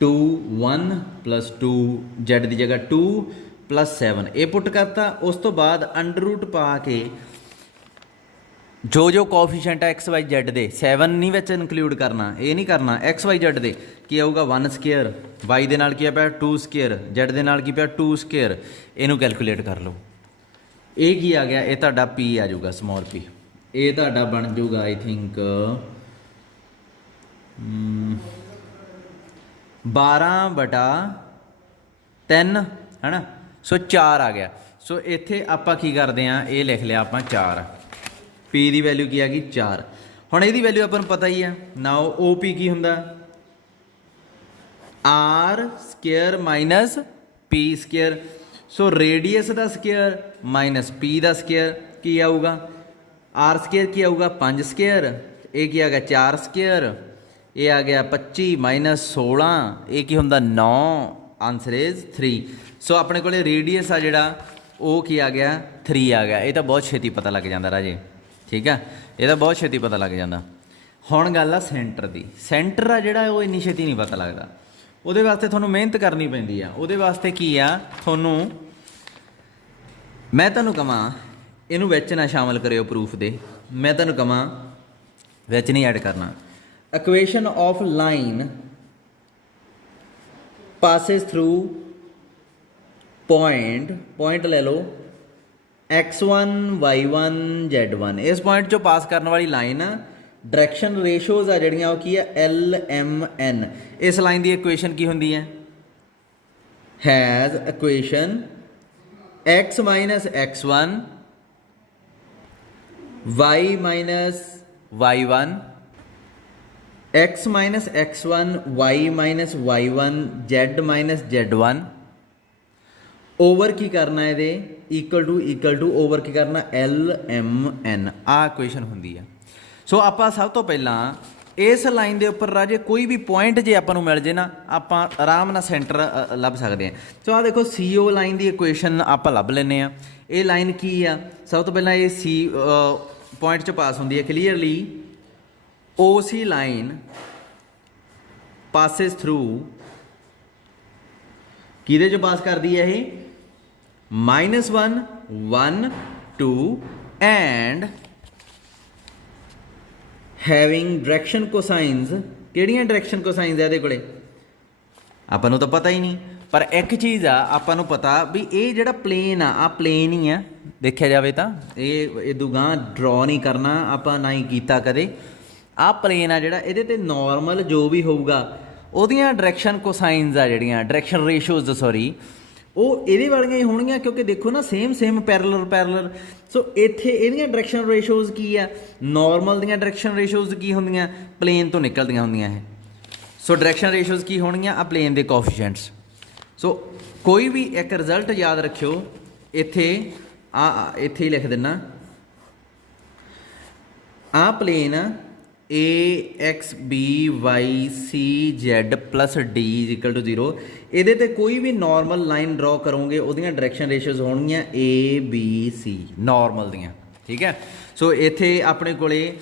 2 1 + 2 Z की जगह 2 + 7 ये पुट करता। उस तो बाद अंडर रूट पा के जो कोफिशिएंट है एक्स वाई जैड दे, 7 नहीं विच इनकलूड करना, ये नहीं करना, एक्स वाई जैड दे की आऊगा 1 स्केयर, वाई दे नाल की पिया 2 स्केयर, जैड दे नाल की पिया 2 स्केयर। इनू कैलकुलेट कर लो। ये की आ गया, ये तुहाडा पी आ जाऊगा स्मॉल पी। ये तुहाडा बन जाऊगा आई थिंक 12/3 है ना। सो 4 आ गया। सो इत्थे आपां की करदे आं, ये लिख लिया आपां 4। पी की वैल्यू की आ गई 4। हुण इहदी वैल्यू आपां नूं पता ही है ना। ओ पी की हुंदा R square minus P square. So radius का स्केयर माइनस पी का स्केयर की आऊगा, आर स्केयर की आऊगा 5 स्केयर, ये की आ गया 4 स्केयर, ये आ गया 25 - 16, ये की हुंदा 9। Answer is 3। सो अपने को रेडियस आ जिहड़ा वो की आ गया 3 आ गया। ये तो बहुत छेती पता लग जाता राजे। ठीक है, ये तो बहुत छेती पता लग जाता। हुण गल आ सेंटर की। सेंटर आ जिहड़ा वो इन्नी छेती नहीं पता लगता, उहदे वास्ते तुहानूं मेहनत करनी पैंदी आ। उहदे वास्ते की आ, तुहानूं मैं तुहानूं कहां इहनूं विच ना शामिल करिओ प्रूफ दे, मैं तुहानूं कहां विच नहीं ऐड करना। Equation of line passes through point ले लो x1 y1 z1। इस पॉइंट चो पास करने वाली लाइन डायरैक्शन रेशोज़ आ जड़ियाँ की LMN। इस लाइन की इक्वेशन की होंगी है, has equation x - x1 y - y1 x - x1 y - y1 z - z1 over की करना है ये इक्वल टू ओवर की करना LMN। आ इक्वेशन होंगी है। सो आप सब तो पहला इस लाइन के उपर राजे कोई भी पॉइंट जे आपको मिल जाए ना, आप आराम नाल सेंटर लभ सकते हैं। सो आ देखो CO लाइन की इक्वेशन आप लभ लें। ये लाइन की आ, सब तो पहला ये सी पॉइंट च पास होंगी है clearly. OC line passes through किहदे चो पास करती है ये -1 1 2 एंड हैविंग डायरैक्शन कोसाइंस। किहड़ियां डायरैक्शन कोसाइंस है इहदे आपां नूं तो पता ही नहीं, पर एक चीज़ आ आपां नूं पता भी ये जिहड़ा प्लेन आ प्लेन ही है। देखा जाए तो ये दुगां ड्रॉ नहीं करना, आपां ना ही कीता कदे। आ प्लेन आ जिहड़ा इहदे ते नॉर्मल जो भी होऊगा ਉਹਦੀਆਂ डायरैक्शन कोसाइंस आ ਜਿਹੜੀਆਂ डायरैक्शन रेशोज़ सॉरी वो ਇਹਦੇ ਵਾਲੀਆਂ ਹੀ ਹੋਣਗੀਆਂ, क्योंकि देखो ना सेम पैरलर। सो ਇੱਥੇ ਇਹਦੀਆਂ डायरैक्शन रेशोज़ की आ, नॉर्मल ਦੀਆਂ डायरैक्शन रेशोज़ की ਹੁੰਦੀਆਂ प्लेन तो निकलदियां ਹੁੰਦੀਆਂ ਇਹ। सो डायरैक्शन रेशोज़ की होणगीਆਂ आ प्लेन के कोफिशिएंट्स। सो कोई भी एक रिजल्ट याद रखियो, ਇੱਥੇ ही लिख देना आ plane a x b y c z plus D is equal to 0 ਇਹਦੇ ਤੇ ਕੋਈ ਵੀ ਨਾਰਮਲ ਲਾਈਨ ਡਰਾ ਕਰੋਗੇ ਉਹਦੀਆਂ ਡਾਇਰੈਕਸ਼ਨ ਰੇਸ਼ੀਓਜ਼ ਹੋਣਗੀਆਂ ਏ ਬੀ ਸੀ ਨਾਰਮਲ ਦੀਆਂ ਠੀਕ ਹੈ। ਸੋ ਇੱਥੇ ਆਪਣੇ ਕੋਲੇ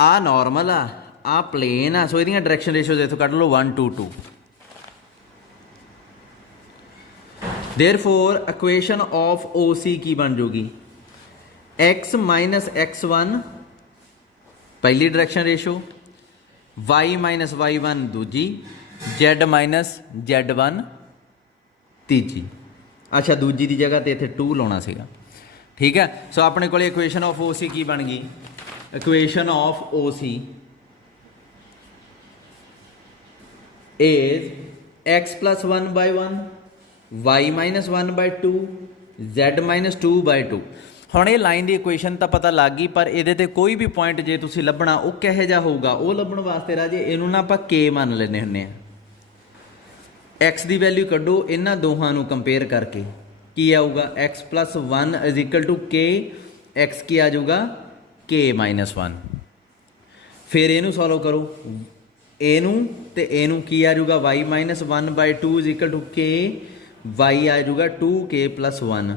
ਆ ਨਾਰਮਲ ਆ ਪਲੇਨ ਆ, ਸੋ ਇਹਦੀਆਂ ਡਾਇਰੈਕਸ਼ਨ ਰੇਸ਼ੀਓਜ਼ ਇੱਥੋਂ ਕੱਢ ਲਓ 1 2 2। देयरफॉर इक्वेशन ऑफ ओ सी की बन जाऊगी x माइनस x1 पहली direction ratio, y minus y1 दूजी, z माइनस z1 तीजी। अच्छा दूजी की जगह तो इतने 2 लाना सीगा ठीक है। सो अपने को इक्वेशन ऑफ ओ सी की बन गई, equation of O C is x plus 1 by 1 y minus 1 by 2 z minus 2 by 2। ਹੁਣ ਇਹ ਲਾਈਨ ਦੀ ਇਕੁਏਸ਼ਨ ਤਾਂ ਪਤਾ ਲੱਗ ਗਈ, ਪਰ ਇਹਦੇ ਤੇ ਕੋਈ ਵੀ ਪੁਆਇੰਟ ਜੇ ਤੁਸੀਂ ਲੱਭਣਾ ਉਹ ਕਿਹੋ ਜਿਹਾ ਹੋਊਗਾ, ਉਹ ਲੱਭਣ ਵਾਸਤੇ ਰਾਜੇ ਇਹਨੂੰ ਨਾ ਆਪਾਂ k ਮੰਨ ਲੈਂਦੇ ਹੁੰਦੇ ਆ। x ਦੀ ਵੈਲਿਊ ਕੱਢੋ ਇਹਨਾਂ ਦੋਹਾਂ ਨੂੰ ਕੰਪੇਅਰ ਕਰਕੇ, ਕੀ ਆਊਗਾ x plus 1 is equal to k, x ਕੀ ਆ ਜਾਊਗਾ k ਮਾਈਨਸ 1। ਫਿਰ ਇਹਨੂੰ ਸੋਲਵ ਕਰੋ, ਇਹਨੂੰ ਤੇ ਇਹਨੂੰ ਕੀ ਆ ਜਾਊਗਾ y minus 1 by 2 is equal to k, y आ जाऊगा 2k plus 1।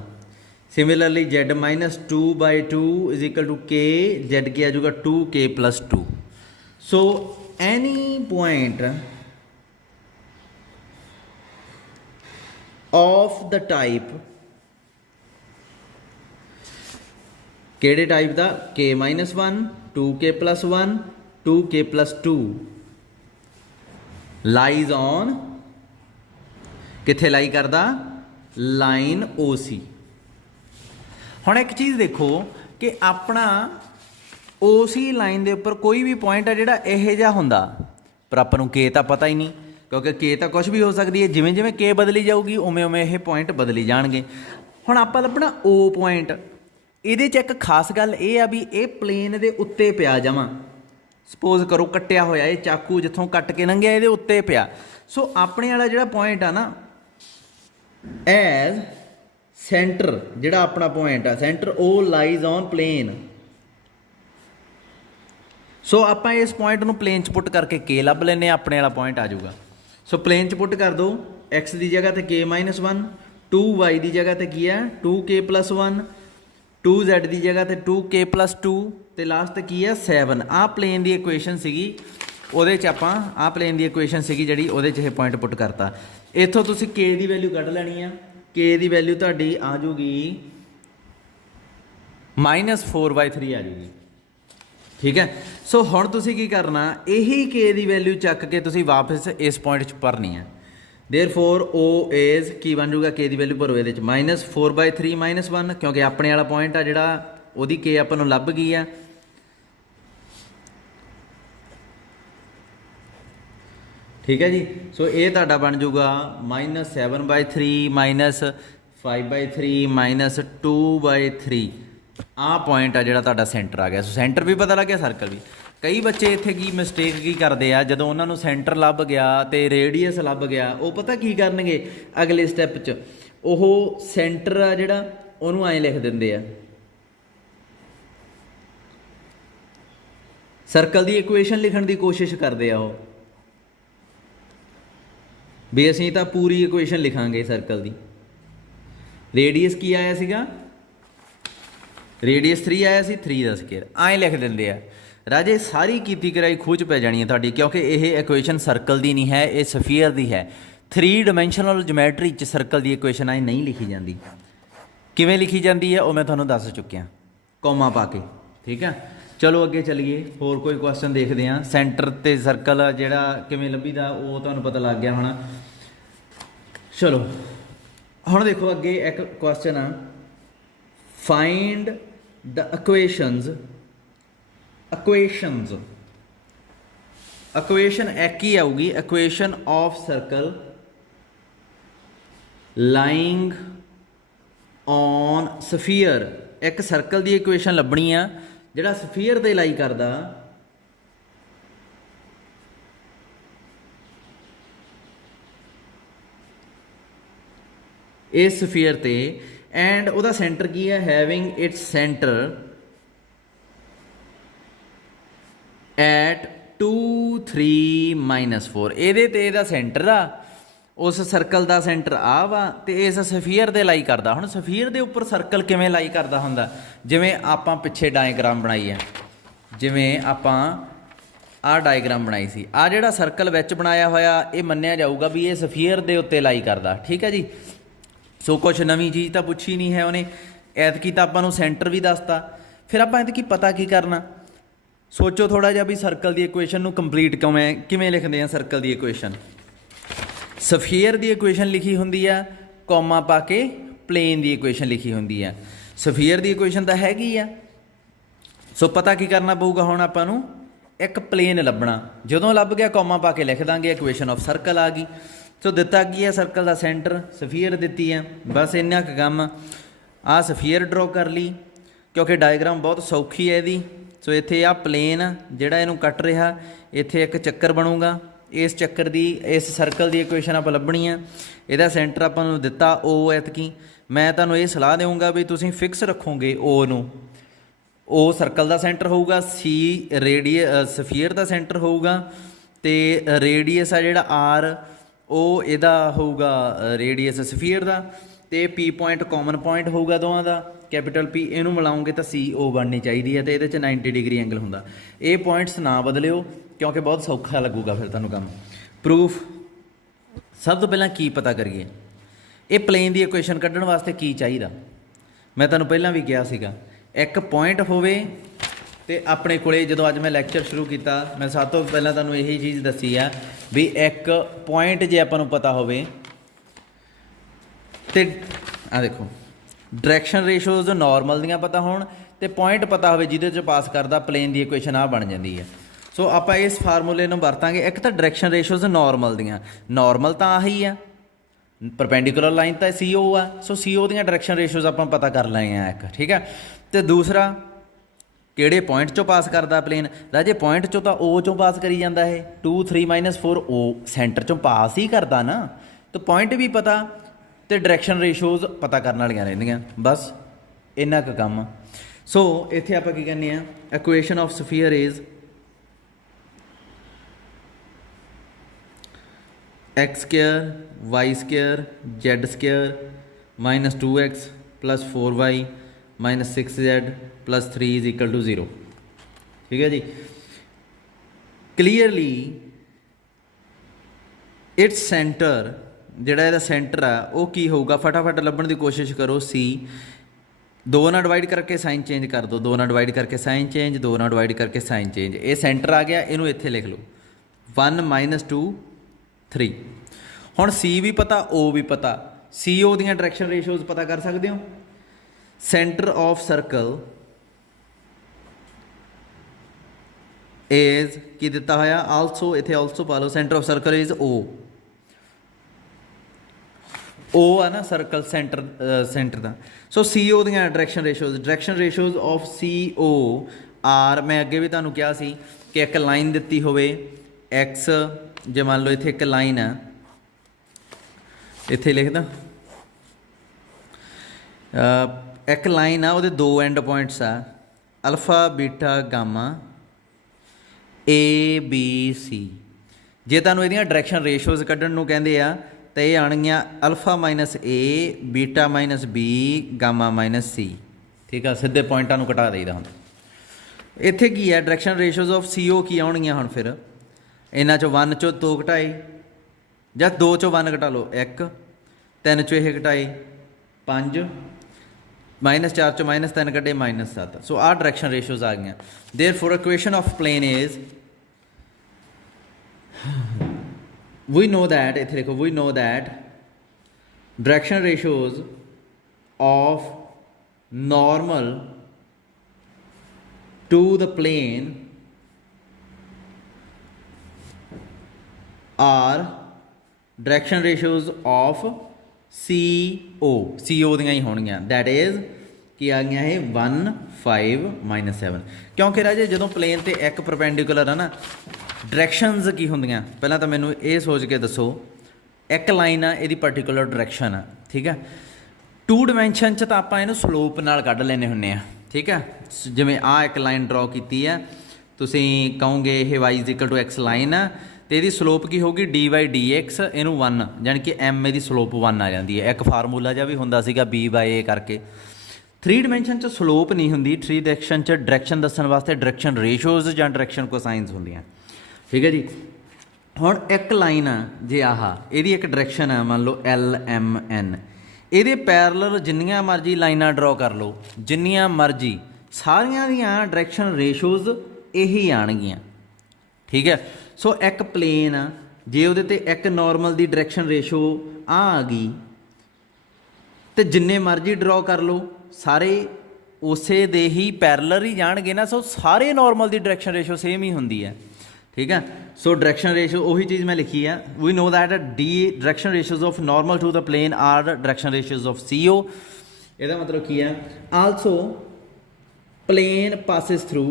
Similarly z minus 2 by 2 is equal to k, z की आ जाऊगा 2k plus 2। So any point of the type केड़े टाइप का k minus 1 2k plus 1 2k plus 2 lies on किथे lie करदा line ओ सी। हुण एक चीज़ देखो कि अपना ओ सी लाइन के उपर कोई भी पॉइंट है जिहड़ा इहो जिहा हुंदा, पर आपां नूं के तां पता ही नहीं, क्योंकि के तां कुछ भी हो सकती है, जिवें जिवें के बदली जाऊगी उवें उवें यह पॉइंट बदली जाणगे। हुण आपां लभना ओ पॉइंट, इहदे च एक खास गल ये आ भी ये प्लेन दे उत्ते पिया जावां, सपोज करो कट्टिया होया ये चाकू जिथों कट के लंघिया इहदे उत्ते पिया। सो अपने वाला जिहड़ा पॉइंट आ ना एज सेंटर, जिहड़ा अपना पॉइंट आ सेंटर ओ लाइज ऑन प्लेन। सो आपां इस पॉइंट नूं प्लेन च पुट करके के लभ लैने, अपने वाला पॉइंट आ जाऊगा। सो प्लेन च पुट कर दो, एक्स की जगह ते के माइनस 1, 2y की जगह ते की है 2k प्लस 1, 2z की जगह ते 2k प्लस 2 ते लास्ट की है 7। आ प्लेन की इक्वेशन सीगी, ਉਹਦੇ 'ਚ ਆਪਾਂ ਆ प्लेन की इक्वेशन ਸੀਗੀ ਜਿਹੜੀ ਉਹਦੇ 'ਚ ਇਹ ਪੁਆਇੰਟ ਪੁੱਟ ਕਰਤਾ। ਇੱਥੋਂ ਤੁਸੀਂ k ਦੀ ਵੈਲਿਊ ਕੱਢ ਲੈਣੀ ਆ, k ਦੀ ਵੈਲਿਊ ਤੁਹਾਡੀ ਆ ਜੂਗੀ -4/3 ਆ ਜੂਗੀ ਠੀਕ ਹੈ। ਸੋ ਹੁਣ ਤੁਸੀਂ ਕੀ ਕਰਨਾ, ਇਹੀ k ਦੀ ਵੈਲਿਊ ਚੱਕ ਕੇ ਤੁਸੀਂ ਵਾਪਸ ਇਸ ਪੁਆਇੰਟ 'ਚ ਭਰਨੀ ਆ। देयरफॉर ओ इज की बन जूगा k ਦੀ ਵੈਲਿਊ ਭਰੋ ਇਹਦੇ 'ਚ -4/3 -1, ਕਿਉਂਕਿ ਆਪਣੇ ਵਾਲਾ ਪੁਆਇੰਟ ਆ ਜਿਹੜਾ ਉਹਦੀ k ਆਪਾਂ ਨੂੰ ਲੱਭ ਗਈ ਆ। ठीक है जी। सो ये तुहाडा बन जूगा -7/3 -5/3 -2/3। आ पॉइंट आ जिहड़ा तुहाडा सेंटर आ गया। सो सेंटर भी पता लग गया, सर्कल भी। कई बच्चे इत्थे की मिसटेक की करते हैं, जदों उन्होंने सेंटर लभ गया तो रेडियस लभ गया, वो पता की करनगे अगले स्टैप च ओह सेंटर आ जिहड़ा उहनूं ऐ लिख दिंदे आ, सर्कल की इक्वेशन लिखण की कोशिश करते हैं वो भी असीं तां पूरी इक्वेशन लिखांगे सर्कल की। रेडियस की आया सीगा, रेडियस 3 आया सी, 3 का स्केयर ऐ लिख दिंदे आ। राजे सारी कीती कराई खूह च पै जानी है तुहाडी, क्योंकि यह इक्वेशन सर्कल की नहीं है, ये सफीयर की है। 3 डायमेंशनल जोमैट्री च सर्कल की इक्वेशन ऐ नहीं लिखी जाती। किवें लिखी जाती है वो मैं तुहानूं दस चुकिया कौमा पा के ठीक है। चलो अगे चलीए, होर कोई क्वेश्चन देखते हैं। सेंटर ते सर्कल जिहड़ा किवें लभीदा वो तुहानूं पता लग गया होना। चलो हुण देखो अगे एक क्वेश्चन आ, फाइंड द इक्वेशन एक ही आऊगी, equation of circle lying on sphere. एक सर्कल की इक्वेशन लभनी आ जिहड़ा स्फीयर ते लाई करदा, इस स्फीयर ते एंड उहदा सेंटर की है, हैविंग इट्स सेंटर ਐਟ 2 3 -4 ਇਹਦੇ ਤੇ ਇਹਦਾ ਸੈਂਟਰ ਆ, ਉਸ ਸਰਕਲ ਦਾ ਸੈਂਟਰ ਆ ਵਾ ਤੇ ਇਸ ਸਫੀਅਰ ਦੇ ਲਾਈ ਕਰਦਾ। ਹੁਣ ਸਫੀਅਰ ਦੇ ਉੱਪਰ ਸਰਕਲ ਕਿਵੇਂ ਲਾਈ ਕਰਦਾ ਹੁੰਦਾ, ਜਿਵੇਂ ਆਪਾਂ ਪਿੱਛੇ ਡਾਇਗਰਾਮ ਬਣਾਈ ਹੈ, ਜਿਵੇਂ ਆਪਾਂ ਆਹ ਡਾਇਗਰਾਮ ਬਣਾਈ ਸੀ, ਆ ਜਿਹੜਾ ਸਰਕਲ ਵਿੱਚ ਬਣਾਇਆ ਹੋਇਆ ਇਹ ਮੰਨਿਆ ਜਾਊਗਾ ਵੀ ਇਹ ਸਫੀਅਰ ਦੇ ਉੱਤੇ ਲਾਈ ਕਰਦਾ। ਠੀਕ ਹੈ ਜੀ। ਸੋ ਕੁਛ ਨਵੀਂ ਚੀਜ਼ ਤਾਂ ਪੁੱਛੀ ਨਹੀਂ ਹੈ ਉਹਨੇ, ਐਤਕੀ ਤਾਂ ਆਪਾਂ ਨੂੰ ਸੈਂਟਰ ਵੀ ਦੱਸਤਾ। ਫਿਰ ਆਪਾਂ ਐਤਕੀ ਪਤਾ ਕੀ ਕਰਨਾ, ਸੋਚੋ ਥੋੜ੍ਹਾ ਜਿਹਾ ਵੀ ਸਰਕਲ ਦੀ ਇਕੁਏਸ਼ਨ ਨੂੰ ਕੰਪਲੀਟ ਕਿਵੇਂ ਲਿਖਦੇ ਆ। ਸਰਕਲ ਦੀ ਇਕੁਏਸ਼ਨ, ਸਫੀਅਰ ਦੀ ਇਕੁਏਸ਼ਨ ਲਿਖੀ ਹੁੰਦੀ ਆ ਕੌਮਾ ਪਾ ਕੇ, ਪਲੇਨ ਦੀ ਇਕੁਏਸ਼ਨ ਲਿਖੀ ਹੁੰਦੀ ਆ। ਸਫੀਅਰ ਦੀ ਇਕੁਏਸ਼ਨ ਤਾਂ ਹੈਗੀ ਆ, ਸੋ ਪਤਾ ਕੀ ਕਰਨਾ ਪਊਗਾ ਹੁਣ ਆਪਾਂ ਨੂੰ, ਇੱਕ ਪਲੇਨ ਲੱਭਣਾ। ਜਦੋਂ ਲੱਭ ਗਿਆ ਕੌਮਾ ਪਾ ਕੇ ਲਿਖ ਦਾਂਗੇ, ਇਕੁਏਸ਼ਨ ਆਫ ਸਰਕਲ ਆ ਗਈ। ਸੋ ਦਿੱਤਾ ਕੀ ਹੈ, ਸਰਕਲ ਦਾ ਸੈਂਟਰ, ਸਫੀਅਰ ਦਿੱਤੀ ਹੈ, ਬਸ ਇੰਨਾ ਕੁ ਕੰਮ। ਆਹ ਸਫੀਅਰ ਡਰੋ ਕਰ ਲਈ ਕਿਉਂਕਿ ਡਾਇਗਰਾਮ ਬਹੁਤ ਸੌਖੀ ਹੈ ਇਹਦੀ। ਸੋ ਇੱਥੇ ਆਹ ਪਲੇਨ ਜਿਹੜਾ ਇਹਨੂੰ ਕੱਟ ਰਿਹਾ, ਇੱਥੇ ਇੱਕ ਚੱਕਰ ਬਣੂਗਾ, ਇਸ ਚੱਕਰ ਦੀ, ਇਸ ਸਰਕਲ ਦੀ ਇਕੁਏਸ਼ਨ ਆਪਾਂ ਲੱਭਣੀ ਆ। ਇਹਦਾ ਸੈਂਟਰ ਆਪਾਂ ਨੂੰ ਦਿੱਤਾ O ਐਤਕੀ। ਮੈਂ ਤੁਹਾਨੂੰ ਇਹ ਸਲਾਹ ਦੇਵਾਂਗਾ ਵੀ ਤੁਸੀਂ ਫਿਕਸ ਰੱਖੋਗੇ O ਨੂੰ, O ਸਰਕਲ ਦਾ ਸੈਂਟਰ ਹੋਊਗਾ, C ਸਫੀਅਰ ਦਾ ਸੈਂਟਰ ਹੋਊਗਾ, ਅਤੇ ਰੇਡੀਅਸ ਆ ਜਿਹੜਾ R ਉਹ ਇਹਦਾ ਹੋਊਗਾ ਰੇਡੀਅਸ ਸਫੀਅਰ ਦਾ, ਅਤੇ P ਪੁਆਇੰਟ ਕਾਮਨ ਪੁਆਇੰਟ ਹੋਊਗਾ ਦੋਵਾਂ ਦਾ, ਕੈਪੀਟਲ P। ਇਹਨੂੰ ਮਿਲਾਉਂਗੇ ਤਾਂ CO ਬਣਨੀ ਚਾਹੀਦੀ ਹੈ, ਅਤੇ ਇਹਦੇ 'ਚ 90 ਡਿਗਰੀ ਐਂਗਲ ਹੁੰਦਾ। ਇਹ ਪੁਆਇੰਟਸ ਨਾ ਬਦਲਿਓ ਕਿਉਂਕਿ ਬਹੁਤ ਸੌਖਾ ਲੱਗੂਗਾ ਫਿਰ ਤੁਹਾਨੂੰ ਕੰਮ। ਪ੍ਰੂਫ, ਸਭ ਤੋਂ ਪਹਿਲਾਂ ਕੀ ਪਤਾ ਕਰੀਏ, ਇਹ ਪਲੇਨ ਦੀ ਇਕੁਏਸ਼ਨ ਕੱਢਣ ਵਾਸਤੇ ਕੀ ਚਾਹੀਦਾ। ਮੈਂ ਤੁਹਾਨੂੰ ਪਹਿਲਾਂ ਵੀ ਕਿਹਾ ਸੀਗਾ, ਇੱਕ ਪੁਆਇੰਟ ਹੋਵੇ। ਅਤੇ ਆਪਣੇ ਕੋਲੇ ਜਦੋਂ ਅੱਜ ਮੈਂ ਲੈਕਚਰ ਸ਼ੁਰੂ ਕੀਤਾ, ਮੈਂ ਸਭ ਤੋਂ ਪਹਿਲਾਂ ਤੁਹਾਨੂੰ ਇਹੀ ਚੀਜ਼ ਦੱਸੀ ਆ ਵੀ ਇੱਕ ਪੁਆਇੰਟ ਜੇ ਆਪਾਂ ਨੂੰ ਪਤਾ ਹੋਵੇ, ਅਤੇ ਆਹ ਦੇਖੋ ਡਾਇਰੈਕਸ਼ਨ ਰੇਸ਼ੋਜ਼ ਨਾਰਮਲ ਦੀਆਂ ਪਤਾ ਹੋਣ, ਅਤੇ ਪੁਆਇੰਟ ਪਤਾ ਹੋਵੇ ਜਿਹਦੇ 'ਚ ਪਾਸ ਕਰਦਾ, ਪਲੇਨ ਦੀ ਇਕੁਏਸ਼ਨ ਆਹ ਬਣ ਜਾਂਦੀ ਹੈ। ਸੋ ਆਪਾਂ ਇਸ ਫਾਰਮੂਲੇ ਨੂੰ ਵਰਤਾਂਗੇ। ਇੱਕ ਤਾਂ ਡਾਇਰੈਕਸ਼ਨ ਰੇਸ਼ੋਜ਼ ਨਾਰਮਲ ਦੀਆਂ, ਨਾਰਮਲ ਤਾਂ ਆਹੀ ਆ, ਪਰਪੈਂਡੀਕੂਲਰ ਲਾਈਨ ਤਾਂ CO ਆ। ਸੋ CO ਦੀਆਂ ਡਾਇਰੈਕਸ਼ਨ ਰੇਸ਼ੋਜ਼ ਆਪਾਂ ਪਤਾ ਕਰ ਲਏ ਆ ਇੱਕ, ਠੀਕ ਹੈ। ਅਤੇ ਦੂਸਰਾ ਕਿਹੜੇ ਪੁਆਇੰਟ 'ਚੋਂ ਪਾਸ ਕਰਦਾ ਪਲੇਨ। ਰਾਜੇ ਪੁਆਇੰਟ 'ਚੋਂ ਤਾਂ O 'ਚੋਂ ਪਾਸ ਕਰੀ ਜਾਂਦਾ ਇਹ, 2 3 -4 O ਸੈਂਟਰ 'ਚੋਂ ਪਾਸ ਹੀ ਕਰਦਾ ਨਾ, ਤਾਂ ਪੁਆਇੰਟ ਵੀ ਪਤਾ ਅਤੇ ਡਾਇਰੈਕਸ਼ਨ ਰੇਸ਼ੋਜ਼ ਪਤਾ ਕਰਨ ਵਾਲੀਆਂ ਰਹਿੰਦੀਆਂ। ਬਸ ਇੰਨਾ ਕੁ ਕੰਮ। ਸੋ ਇੱਥੇ ਆਪਾਂ ਕੀ ਕਹਿੰਦੇ ਹਾਂ, equation of sphere is x square y square z square -2x + 4y - 6z + 3 is equal to 0। ਠੀਕ ਹੈ ਜੀ। ਕਲੀਅਰਲੀ ਇਟਸ ਸੈਂਟਰ, ਜਿਹੜਾ ਇਹਦਾ ਸੈਂਟਰ ਆ ਉਹ ਕੀ ਹੋਊਗਾ, ਫਟਾਫਟ ਲੱਭਣ ਦੀ ਕੋਸ਼ਿਸ਼ ਕਰੋ। C 2 ਨਾਲ ਡਿਵਾਈਡ ਕਰਕੇ ਸਾਈਨ ਚੇਂਜ ਕਰ ਦਿਓ, 2 ਨਾਲ ਡਿਵਾਈਡ ਕਰਕੇ ਸਾਈਨ ਚੇਂਜ, 2 ਨਾਲ ਡਿਵਾਈਡ ਕਰਕੇ ਸਾਈਨ ਚੇਂਜ। ਇਹ ਸੈਂਟਰ ਆ ਗਿਆ, ਇਹਨੂੰ ਇੱਥੇ ਲਿਖ ਲਓ 1 - 2 3। ਹੁਣ C ਵੀ ਪਤਾ, O ਵੀ ਪਤਾ, CO ਦੀਆਂ ਡਾਇਰੈਕਸ਼ਨ ਰੇਸ਼ੋਜ਼ ਪਤਾ ਕਰ ਸਕਦੇ ਹੋ। ਸੈਂਟਰ ਆਫ ਸਰਕਲ ਇਜ਼ ਕੀ ਦਿੱਤਾ ਹੋਇਆ, ਆਲਸੋ, ਇੱਥੇ ਆਲਸੋ ਪਾ ਲਓ। Centre of circle is O ਆ ਨਾ ਸਰਕਲ ਸੈਂਟਰ ਦਾ। ਸੋ CO ਦੀਆਂ direction ratios of CO R, ਮੈਂ ਅੱਗੇ ਵੀ ਤੁਹਾਨੂੰ ਕਿਹਾ ਸੀ ਕਿ ਇੱਕ ਲਾਈਨ ਦਿੱਤੀ ਹੋਵੇ X, ਜੇ ਮੰਨ ਲਓ ਇੱਥੇ ਇੱਕ ਲਾਈਨ ਆ, ਇੱਥੇ ਲਿਖਦਾ ਇੱਕ ਲਾਈਨ ਆ, ਉਹਦੇ 2 ਐਂਡ ਪੁਆਇੰਟਸ ਆ, ਅਲਫਾ ਬੀਟਾ ਗਾਮਾ ABC। ਜੇ ਤੁਹਾਨੂੰ ਇਹਦੀਆਂ ਡਾਇਰੈਕਸ਼ਨ ਰੇਸ਼ੋਜ਼ ਕੱਢਣ ਨੂੰ ਕਹਿੰਦੇ ਆ ਤਾਂ ਇਹ ਆਉਣਗੀਆਂ alpha -A, beta -B, Gama -C। ਠੀਕ ਆ, ਸਿੱਧੇ ਪੁਆਇੰਟਾਂ ਨੂੰ ਘਟਾ ਦੇਈਦਾ ਹੁਣ। ਇੱਥੇ ਕੀ ਹੈ, ਡਾਇਰੈਕਸ਼ਨ ਰੇਸ਼ੋਜ਼ ਆਫ CO ਕੀ ਆਉਣਗੀਆਂ ਹੁਣ ਫਿਰ, ਇਹਨਾਂ 'ਚੋਂ 1 'ਚੋਂ 2 ਘਟਾਏ, ਜਾਂ 2 'ਚੋਂ 1 ਘਟਾ ਲਓ 1, 3 'ਚੋਂ ਇਹ ਘਟਾਏ 5, -4 'ਚੋਂ -3 ਕੱਢੇ -7। ਸੋ ਆਹ ਡਾਇਰੈਕਸ਼ਨ ਰੇਸ਼ੋਜ਼ ਆ ਗਈਆਂ। Therefore equation of plane is, we know that, ਇੱਥੇ ਦੇਖੋ, we know that direction ratios of normal to the plane are direction ratios of CO ਦੀਆਂ ਹੀ ਹੋਣਗੀਆਂ। that is ਕੀ ਆ ਗਈਆਂ ਇਹ 1 5 -7। ਕਿਉਂਕਿ ਰਾਜੇ ਜਦੋਂ ਪਲੇਨ 'ਤੇ ਇੱਕ ਪਰਪੈਂਡੀਕੂਲਰ ਆ ਨਾ, ਡਾਇਰੈਕਸ਼ਨਸ ਕੀ ਹੁੰਦੀਆਂ, ਪਹਿਲਾਂ ਤਾਂ ਮੈਨੂੰ ਇਹ ਸੋਚ ਕੇ ਦੱਸੋ, ਇੱਕ ਲਾਈਨ ਆ, ਇਹਦੀ ਪਰਟੀਕੂਲਰ ਡਾਇਰੈਕਸ਼ਨ ਆ, ਠੀਕ ਹੈ। 2 ਡਾਇਮੈਂਸ਼ਨ 'ਚ ਤਾਂ ਆਪਾਂ ਇਹਨੂੰ ਸਲੋਪ ਨਾਲ ਕੱਢ ਲੈਂਦੇ ਹੁੰਦੇ ਆ, ਠੀਕ ਹੈ। ਜਿਵੇਂ ਆਹ ਇੱਕ ਲਾਈਨ ਡਰੋ ਕੀਤੀ ਆ, ਤੁਸੀਂ ਕਹੋਗੇ ਇਹ y = x ਲਾਈਨ ਆ ਤੇ ਇਹਦੀ ਸਲੋਪ ਕੀ ਹੋਊਗੀ dy/dx, ਇਹਨੂੰ 1 ਜਾਣੀ ਕਿ m ਇਹਦੀ ਸਲੋਪ 1 ਆ ਜਾਂਦੀ ਹੈ। ਇੱਕ ਫਾਰਮੂਲਾ ਜਿਹਾ ਵੀ ਹੁੰਦਾ ਸੀਗਾ b/a ਕਰਕੇ। 3 ਡਾਇਮੈਂਸ਼ਨ 'ਚ ਸਲੋਪ ਨਹੀਂ ਹੁੰਦੀ, 3 ਡਾਇਰੈਕਸ਼ਨ 'ਚ ਡਾਇਰੈਕਸ਼ਨ ਦੱਸਣ ਵਾਸਤੇ ਡਾਇਰੈਕਸ਼ਨ ਰੇਸ਼ੋਜ਼ ਜਾਂ ਡਾਇਰੈਕਸ਼ਨ ਕੋਸਾਈਨਸ ਹੁੰਦੀਆਂ। ਠੀਕ ਹੈ ਜੀ। ਹੁਣ ਇੱਕ ਲਾਈਨ ਆ ਜੇ ਆਹ ਇਹਦੀ ਇੱਕ ਡਾਇਰੈਕਸ਼ਨ ਆ ਮੰਨ ਲਓ LMN, ਇਹਦੇ ਪੈਰਲਲ ਜਿੰਨੀਆਂ ਮਰਜ਼ੀ ਲਾਈਨਾਂ ਡਰਾਅ ਕਰ ਲਓ, ਜਿੰਨੀਆਂ ਮਰਜ਼ੀ, ਸਾਰੀਆਂ ਦੀਆਂ ਡਾਇਰੈਕਸ਼ਨ ਰੇਸ਼ੋਜ਼ ਇਹੀ ਆਉਣਗੀਆਂ। ਠੀਕ ਹੈ। ਸੋ ਇੱਕ ਪਲੇਨ ਆ ਜੇ ਉਹਦੇ 'ਤੇ ਇੱਕ ਨੋਰਮਲ ਦੀ ਡਾਇਰੈਕਸ਼ਨ ਰੇਸ਼ੋ ਆ ਗਈ ਤੇ ਜਿੰਨੇ ਮਰਜ਼ੀ ਡਰਾਅ ਕਰ ਲਓ ਸਾਰੇ ਉਸੇ ਦੇ ਹੀ ਪੈਰਲਲ ਹੀ ਜਾਣਗੇ ਨਾ। ਸੋ ਸਾਰੇ ਨੋਰਮਲ ਦੀ ਡਾਇਰੈਕਸ਼ਨ ਰੇਸ਼ੋ ਸੇਮ ਹੀ ਹੁੰਦੀ ਹੈ। ਠੀਕ ਹੈ। ਸੋ ਡਾਇਰੈਕਸ਼ਨ ਰੇਸ਼ੋ ਉਹੀ ਚੀਜ਼ ਮੈਂ ਲਿਖੀ ਆ। We know that the direction ratios of normal to the plane are direction ratios of CO। ਇਹਦਾ ਮਤਲਬ ਕੀ ਆ? ਆਲਸੋ ਪਲੇਨ ਪਾਸਿਸ ਥਰੂ,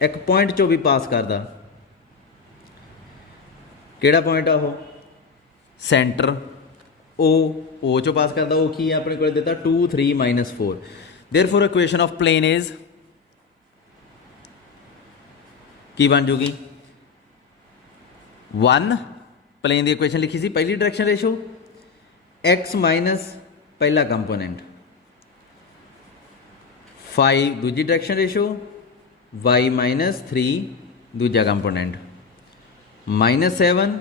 ਇੱਕ ਪੁਆਇੰਟ 'ਚੋਂ ਵੀ ਪਾਸ ਕਰਦਾ। ਕਿਹੜਾ ਪੁਆਇੰਟ ਆ ਉਹ? ਸੈਂਟਰ। O 'ਚੋਂ ਪਾਸ ਕਰਦਾ। ਉਹ ਕੀ ਆ ਆਪਣੇ ਕੋਲ ਦਿੱਤਾ 2 3 -4। Therefore equation of plane is की बन जूगी 1। प्लेन की इक्वेशन लिखी सी पहली डायरेक्शन रेशो x माइनस पहला कंपोनेंट 5 दूजी डायरेक्शन रेशो y -3 दूजा कंपोनेंट -7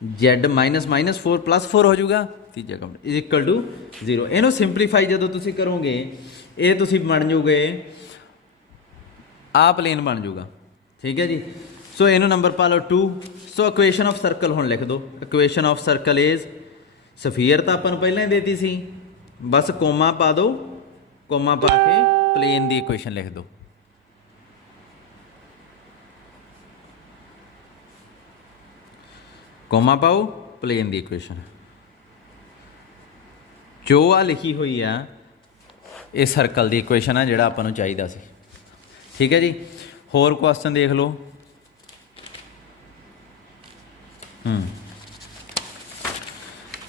z -4 +4 हो जाऊगा तीजा कंपोनेंट इज इक्वल टू 0। इनू सिंपलीफाई जो तुम करोगे ये तुम बन जूगे आ प्लेन बन जूगा। ठीक है जी। सो इनू नंबर पा लो 2। सो इक्वेशन ऑफ सर्कल हुण लिख दो। इक्वेशन ऑफ सर्कल इज सफीयर तो अपन पहले ही देती सी, बस कोमा पा दो, कोमा पा के प्लेन की इक्वेशन लिख दो। कोमा पाओ, प्लेन की इक्वेशन जो आ लिखी हुई है ये सर्कल की इक्वेशन है जिहड़ा आपां नूं चाहीदा सी। ठीक है जी। होर क्वेश्चन देख लो।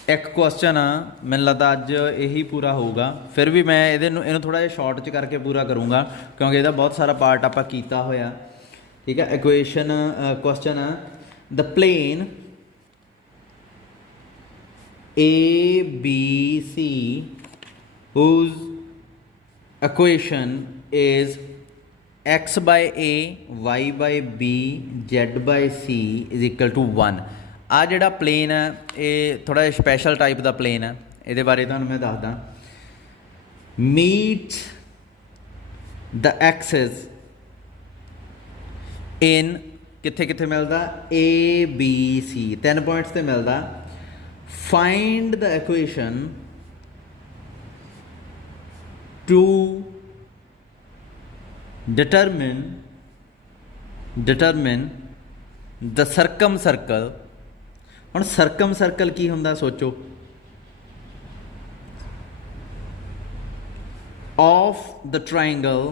एक क्वेश्चन मैनूं लगदा अज यही पूरा होगा, फिर भी मैं इहनूं थोड़ा जिहा शॉर्ट च करके पूरा करूँगा क्योंकि इहदा बहुत सारा पार्ट आपां कीता होया। ठीक है। Equation question the plane ABC whose equation is x/a y/b z/c is equal to 1। आ जिहड़ा प्लेन है ये थोड़ा जिहा स्पैशल टाइप का प्लेन है, ये बारे तुहानूं मैं दसदा। मीट द एक्सिस इन कित्थे कित्थे मिलदा ABC 3 पॉइंट्स ते मिलदा। Find the equation to determine the circumcircle। ਹੁਣ circumcircle ਕੀ ਹੁੰਦਾ ਸੋਚੋ। of the triangle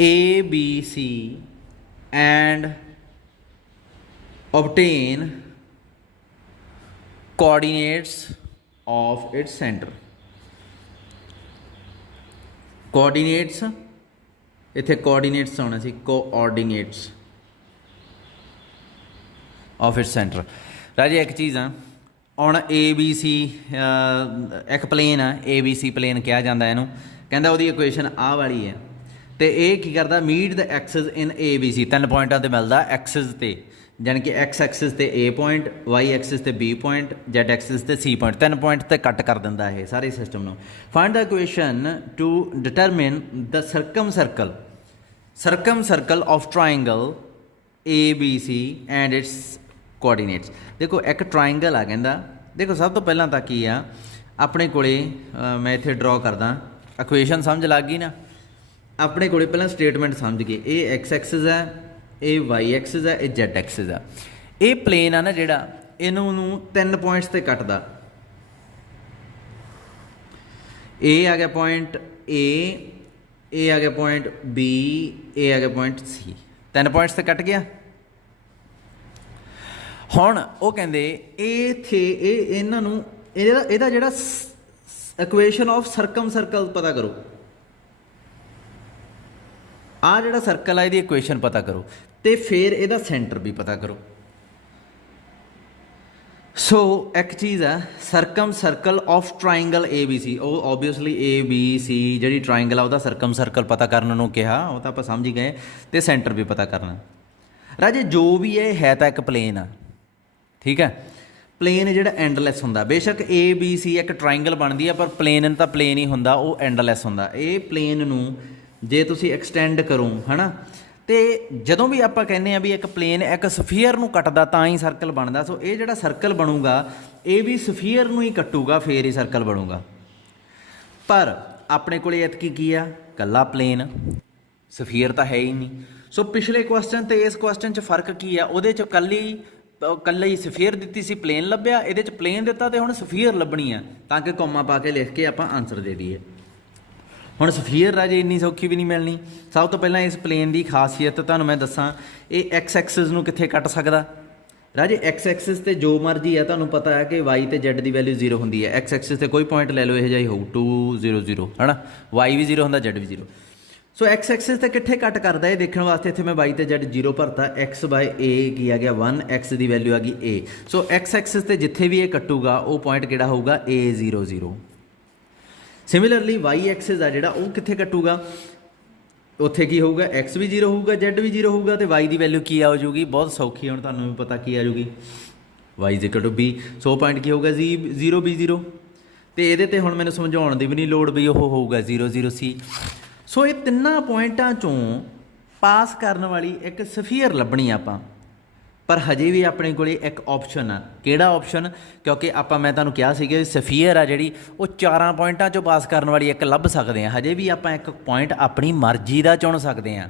ABC and obtain coordinates of its center। coordinates इत्थे coordinates आना सी, coordinates of its center। राजे एक चीज़ आ ਹੁਣ ABC एक प्लेन आ ABC प्लेन कहा जाता है, इनू कहता ਉਹਦੀ इक्वेशन आ वाली है तो ये की करता meet the axis in ABC 3 पॉइंटा ते मिलता एक्सिस ते, यानी कि एक्स एक्सिस ते A पॉइंट, वाई एक्सिस ते B पॉइंट, Z एक्सिस ते C पॉइंट, 3 पॉइंट ते कट कर दिंदा है सारे सिस्टम नूं। Find the equation to determine the circumcircle of triangle ABC and its coordinates. देखो एक ट्राइंगल आ कहता, देखो सब तो पहला तो की आ अपने कोले मैं इत्थे ड्रॉ करदा, इक्वेशन समझ लग गई ना। अपने कोले पहला स्टेटमेंट समझ गए, ये एक्स एक्सिस है, ये वाई एक्सिस है, ये जेड एक्सिस है। ये प्लेन है ना जिहड़ा इन्हों 3 पॉइंट्स ते कटदा। ए आ गया पॉइंट ए आ गया पॉइंट B, ए आ गया पॉइंट C, 3 पॉइंट्स ते कट गया। हुण वो कहंदे इत्थे इन्हां नूं इहदा जिहड़ा इक्वेशन ऑफ सर्कमसर्कल पता करो। ਆ ਜਿਹੜਾ ਸਰਕਲ ਆ ਇਹਦੀ ਇਕੁਏਸ਼ਨ ਪਤਾ ਕਰੋ ਤੇ ਫਿਰ ਇਹਦਾ ਸੈਂਟਰ ਵੀ ਪਤਾ ਕਰੋ। ਸੋ ਇੱਕ ਚੀਜ਼ ਆ ਸਰਕਮ ਸਰਕਲ ਆਫ ਟਰਾਇੰਗਲ ABC, ਉਹ ਓਬਵੀਅਸਲੀ ABC ਜਿਹੜੀ ਟਰਾਇੰਗਲ ਆ ਉਹਦਾ ਸਰਕਮ ਸਰਕਲ ਪਤਾ ਕਰਨ ਨੂੰ ਕਿਹਾ, ਉਹ ਤਾਂ ਆਪਾਂ ਸਮਝ ਹੀ ਗਏ, ਤੇ ਸੈਂਟਰ ਵੀ ਪਤਾ ਕਰਨਾ। ਰਾਜੇ ਜੋ ਵੀ ਇਹ ਹੈ ਤਾਂ ਇੱਕ ਪਲੇਨ ਆ, ਠੀਕ ਹੈ। ਪਲੇਨ ਜਿਹੜਾ ਐਂਡਲੈਸ ਹੁੰਦਾ, ਬੇਸ਼ੱਕ ABC ਇੱਕ ਟਰਾਇੰਗਲ ਬਣਦੀ ਆ ਪਰ ਪਲੇਨ ਤਾਂ ਪਲੇਨ ਹੀ ਹੁੰਦਾ, ਉਹ ਐਂਡਲੈਸ ਹੁੰਦਾ। ਇਹ ਪਲੇਨ ਨੂੰ ਜੇ ਤੁਸੀਂ ਐਕਸਟੈਂਡ ਕਰੋ ਹੈ ਨਾ, ਤੇ ਜਦੋਂ ਵੀ ਆਪਾਂ ਕਹਿੰਦੇ ਆ ਵੀ ਇੱਕ ਪਲੇਨ ਇੱਕ ਸਫੀਅਰ ਨੂੰ ਕੱਟਦਾ ਤਾਂ ਹੀ ਸਰਕਲ ਬਣਦਾ। ਸੋ ਇਹ ਜਿਹੜਾ ਸਰਕਲ ਬਣੂਗਾ ਇਹ ਵੀ ਸਫੀਅਰ ਨੂੰ ਹੀ ਕੱਟੂਗਾ, ਫੇਰ ਹੀ ਸਰਕਲ ਬਣੂਗਾ। ਪਰ ਆਪਣੇ ਕੋਲ ਐਤਕੀ ਕੀ ਆ, ਕੱਲਾ ਪਲੇਨ, ਸਫੀਅਰ ਤਾਂ ਹੈ ਹੀ ਨਹੀਂ। ਸੋ ਪਿਛਲੇ ਕੁਐਸਚਨ ਤੇ ਇਸ ਕੁਐਸਚਨ 'ਚ ਫਰਕ ਕੀ ਆ, ਉਹਦੇ 'ਚ ਕੱਲਾ ਹੀ ਸਫੀਅਰ ਦਿੱਤੀ ਸੀ, ਪਲੇਨ ਲੱਭਿਆ, ਇਹਦੇ 'ਚ ਪਲੇਨ ਦਿੱਤਾ ਤੇ ਹੁਣ ਸਫੀਅਰ ਲੱਭਣੀ ਆ, ਤਾਂ ਕਿ ਕੌਮਾ ਪਾ ਕੇ ਲਿਖ ਕੇ ਆਪਾਂ ਆਨਸਰ ਦੇ ਦਈਏ। ਹੁਣ ਸਫੀਅਰ ਰਾਜੇ ਇੰਨੀ ਸੌਖੀ ਵੀ ਨਹੀਂ ਮਿਲਣੀ। ਸਭ ਤੋਂ ਪਹਿਲਾਂ ਇਸ ਪਲੇਨ ਦੀ ਖਾਸੀਅਤ ਤੁਹਾਨੂੰ ਮੈਂ ਦੱਸਾਂ, ਇਹ ਐਕਸ ਐਕਸਿਸ ਨੂੰ ਕਿੱਥੇ ਕੱਟ ਸਕਦਾ ਰਾਜੇ। ਐਕਸ ਐਕਸਿਸ ਤੇ ਜੋ ਮਰਜੀ ਆ, ਤੁਹਾਨੂੰ ਪਤਾ ਹੈ ਕਿ ਵਾਈ ਤੇ ਜ਼ੈਡ ਦੀ ਵੈਲਿਊ 0 ਹੁੰਦੀ ਹੈ। ਐਕਸ ਐਕਸਿਸ ਤੇ ਕੋਈ ਪੁਆਇੰਟ ਲੈ ਲਓ ਇਹੋ ਜਿਹਾ ਹੀ ਹੋਊ 2 0 0 ਹੈ ਨਾ, ਵਾਈ ਵੀ 0 ਹੁੰਦਾ, ਜ਼ੈਡ ਵੀ 0। ਸੋ ਐਕਸ ਐਕਸਿਸ ਤੇ ਕਿੱਥੇ ਕੱਟ ਕਰਦਾ ਇਹ ਦੇਖਣ ਵਾਸਤੇ ਇੱਥੇ ਮੈਂ ਵਾਈ ਤੇ ਜ਼ੈਡ 0 ਭਰਤਾ, ਐਕਸ ਬਾਏ ਏ ਕੀ ਆ ਗਿਆ 1, ਐਕਸ ਦੀ ਵੈਲਿਊ ਆ ਗਈ ਏ। ਸੋ ਐਕਸ ਐਕਸਿਸ ਤੇ ਜਿੱਥੇ ਵੀ ਇਹ ਕੱਟੂਗਾ ਉਹ ਪੁਆਇੰਟ ਕਿਹੜਾ ਹੋਊਗਾ, A0 0। ਸਿਮਿਲਰਲੀ ਵਾਈ ਐਕਸਿਸ ਆ ਜਿਹੜਾ ਉਹ ਕਿੱਥੇ ਕੱਟੂਗਾ, ਉੱਥੇ ਕੀ ਹੋਊਗਾ, ਐਕਸ ਵੀ 0 ਹੋਊਗਾ, ਜ਼ੈਡ ਵੀ 0 ਹੋਊਗਾ, ਤੇ ਵਾਈ ਦੀ ਵੈਲਿਊ ਕੀ ਆ ਜਾਊਗੀ, ਬਹੁਤ ਸੌਖੀ, ਹੁਣ ਤੁਹਾਨੂੰ ਵੀ ਪਤਾ ਕੀ ਆ ਜਾਊਗੀ, y is equal to B। So point ਕੀ ਹੋਊਗਾ, 0 B0। ਤੇ ਇਹਦੇ ਤੇ ਹੁਣ ਮੈਨੂੰ ਸਮਝਾਉਣ ਦੀ ਵੀ ਨਹੀਂ ਲੋੜ ਵੀ ਉਹ ਹੋਊਗਾ 0 0 C। ਸੋ ਇਹ ਤਿੰਨਾਂ ਪੁਆਇੰਟਾਂ 'ਚੋਂ ਪਾਸ ਕਰਨ ਵਾਲੀ ਇੱਕ ਸਫੀਅਰ ਲੱਭਣੀ ਆਪਾਂ, ਪਰ ਹਜੇ ਵੀ ਆਪਣੇ ਕੋਲ ਇੱਕ ਆਪਸ਼ਨ ਆ। ਕਿਹੜਾ ਆਪਸ਼ਨ, ਕਿਉਂਕਿ ਮੈਂ ਤੁਹਾਨੂੰ ਕਿਹਾ ਸੀਗਾ ਸਫੀਅਰ ਆ ਜਿਹੜੀ ਉਹ 4 ਪੁਆਇੰਟਾਂ 'ਚੋਂ ਪਾਸ ਕਰਨ ਵਾਲੀ ਇੱਕ ਲੱਭ ਸਕਦੇ ਹਾਂ। ਹਜੇ ਵੀ ਆਪਾਂ ਇੱਕ ਪੁਆਇੰਟ ਆਪਣੀ ਮਰਜ਼ੀ ਦਾ ਚੁਣ ਸਕਦੇ ਹਾਂ,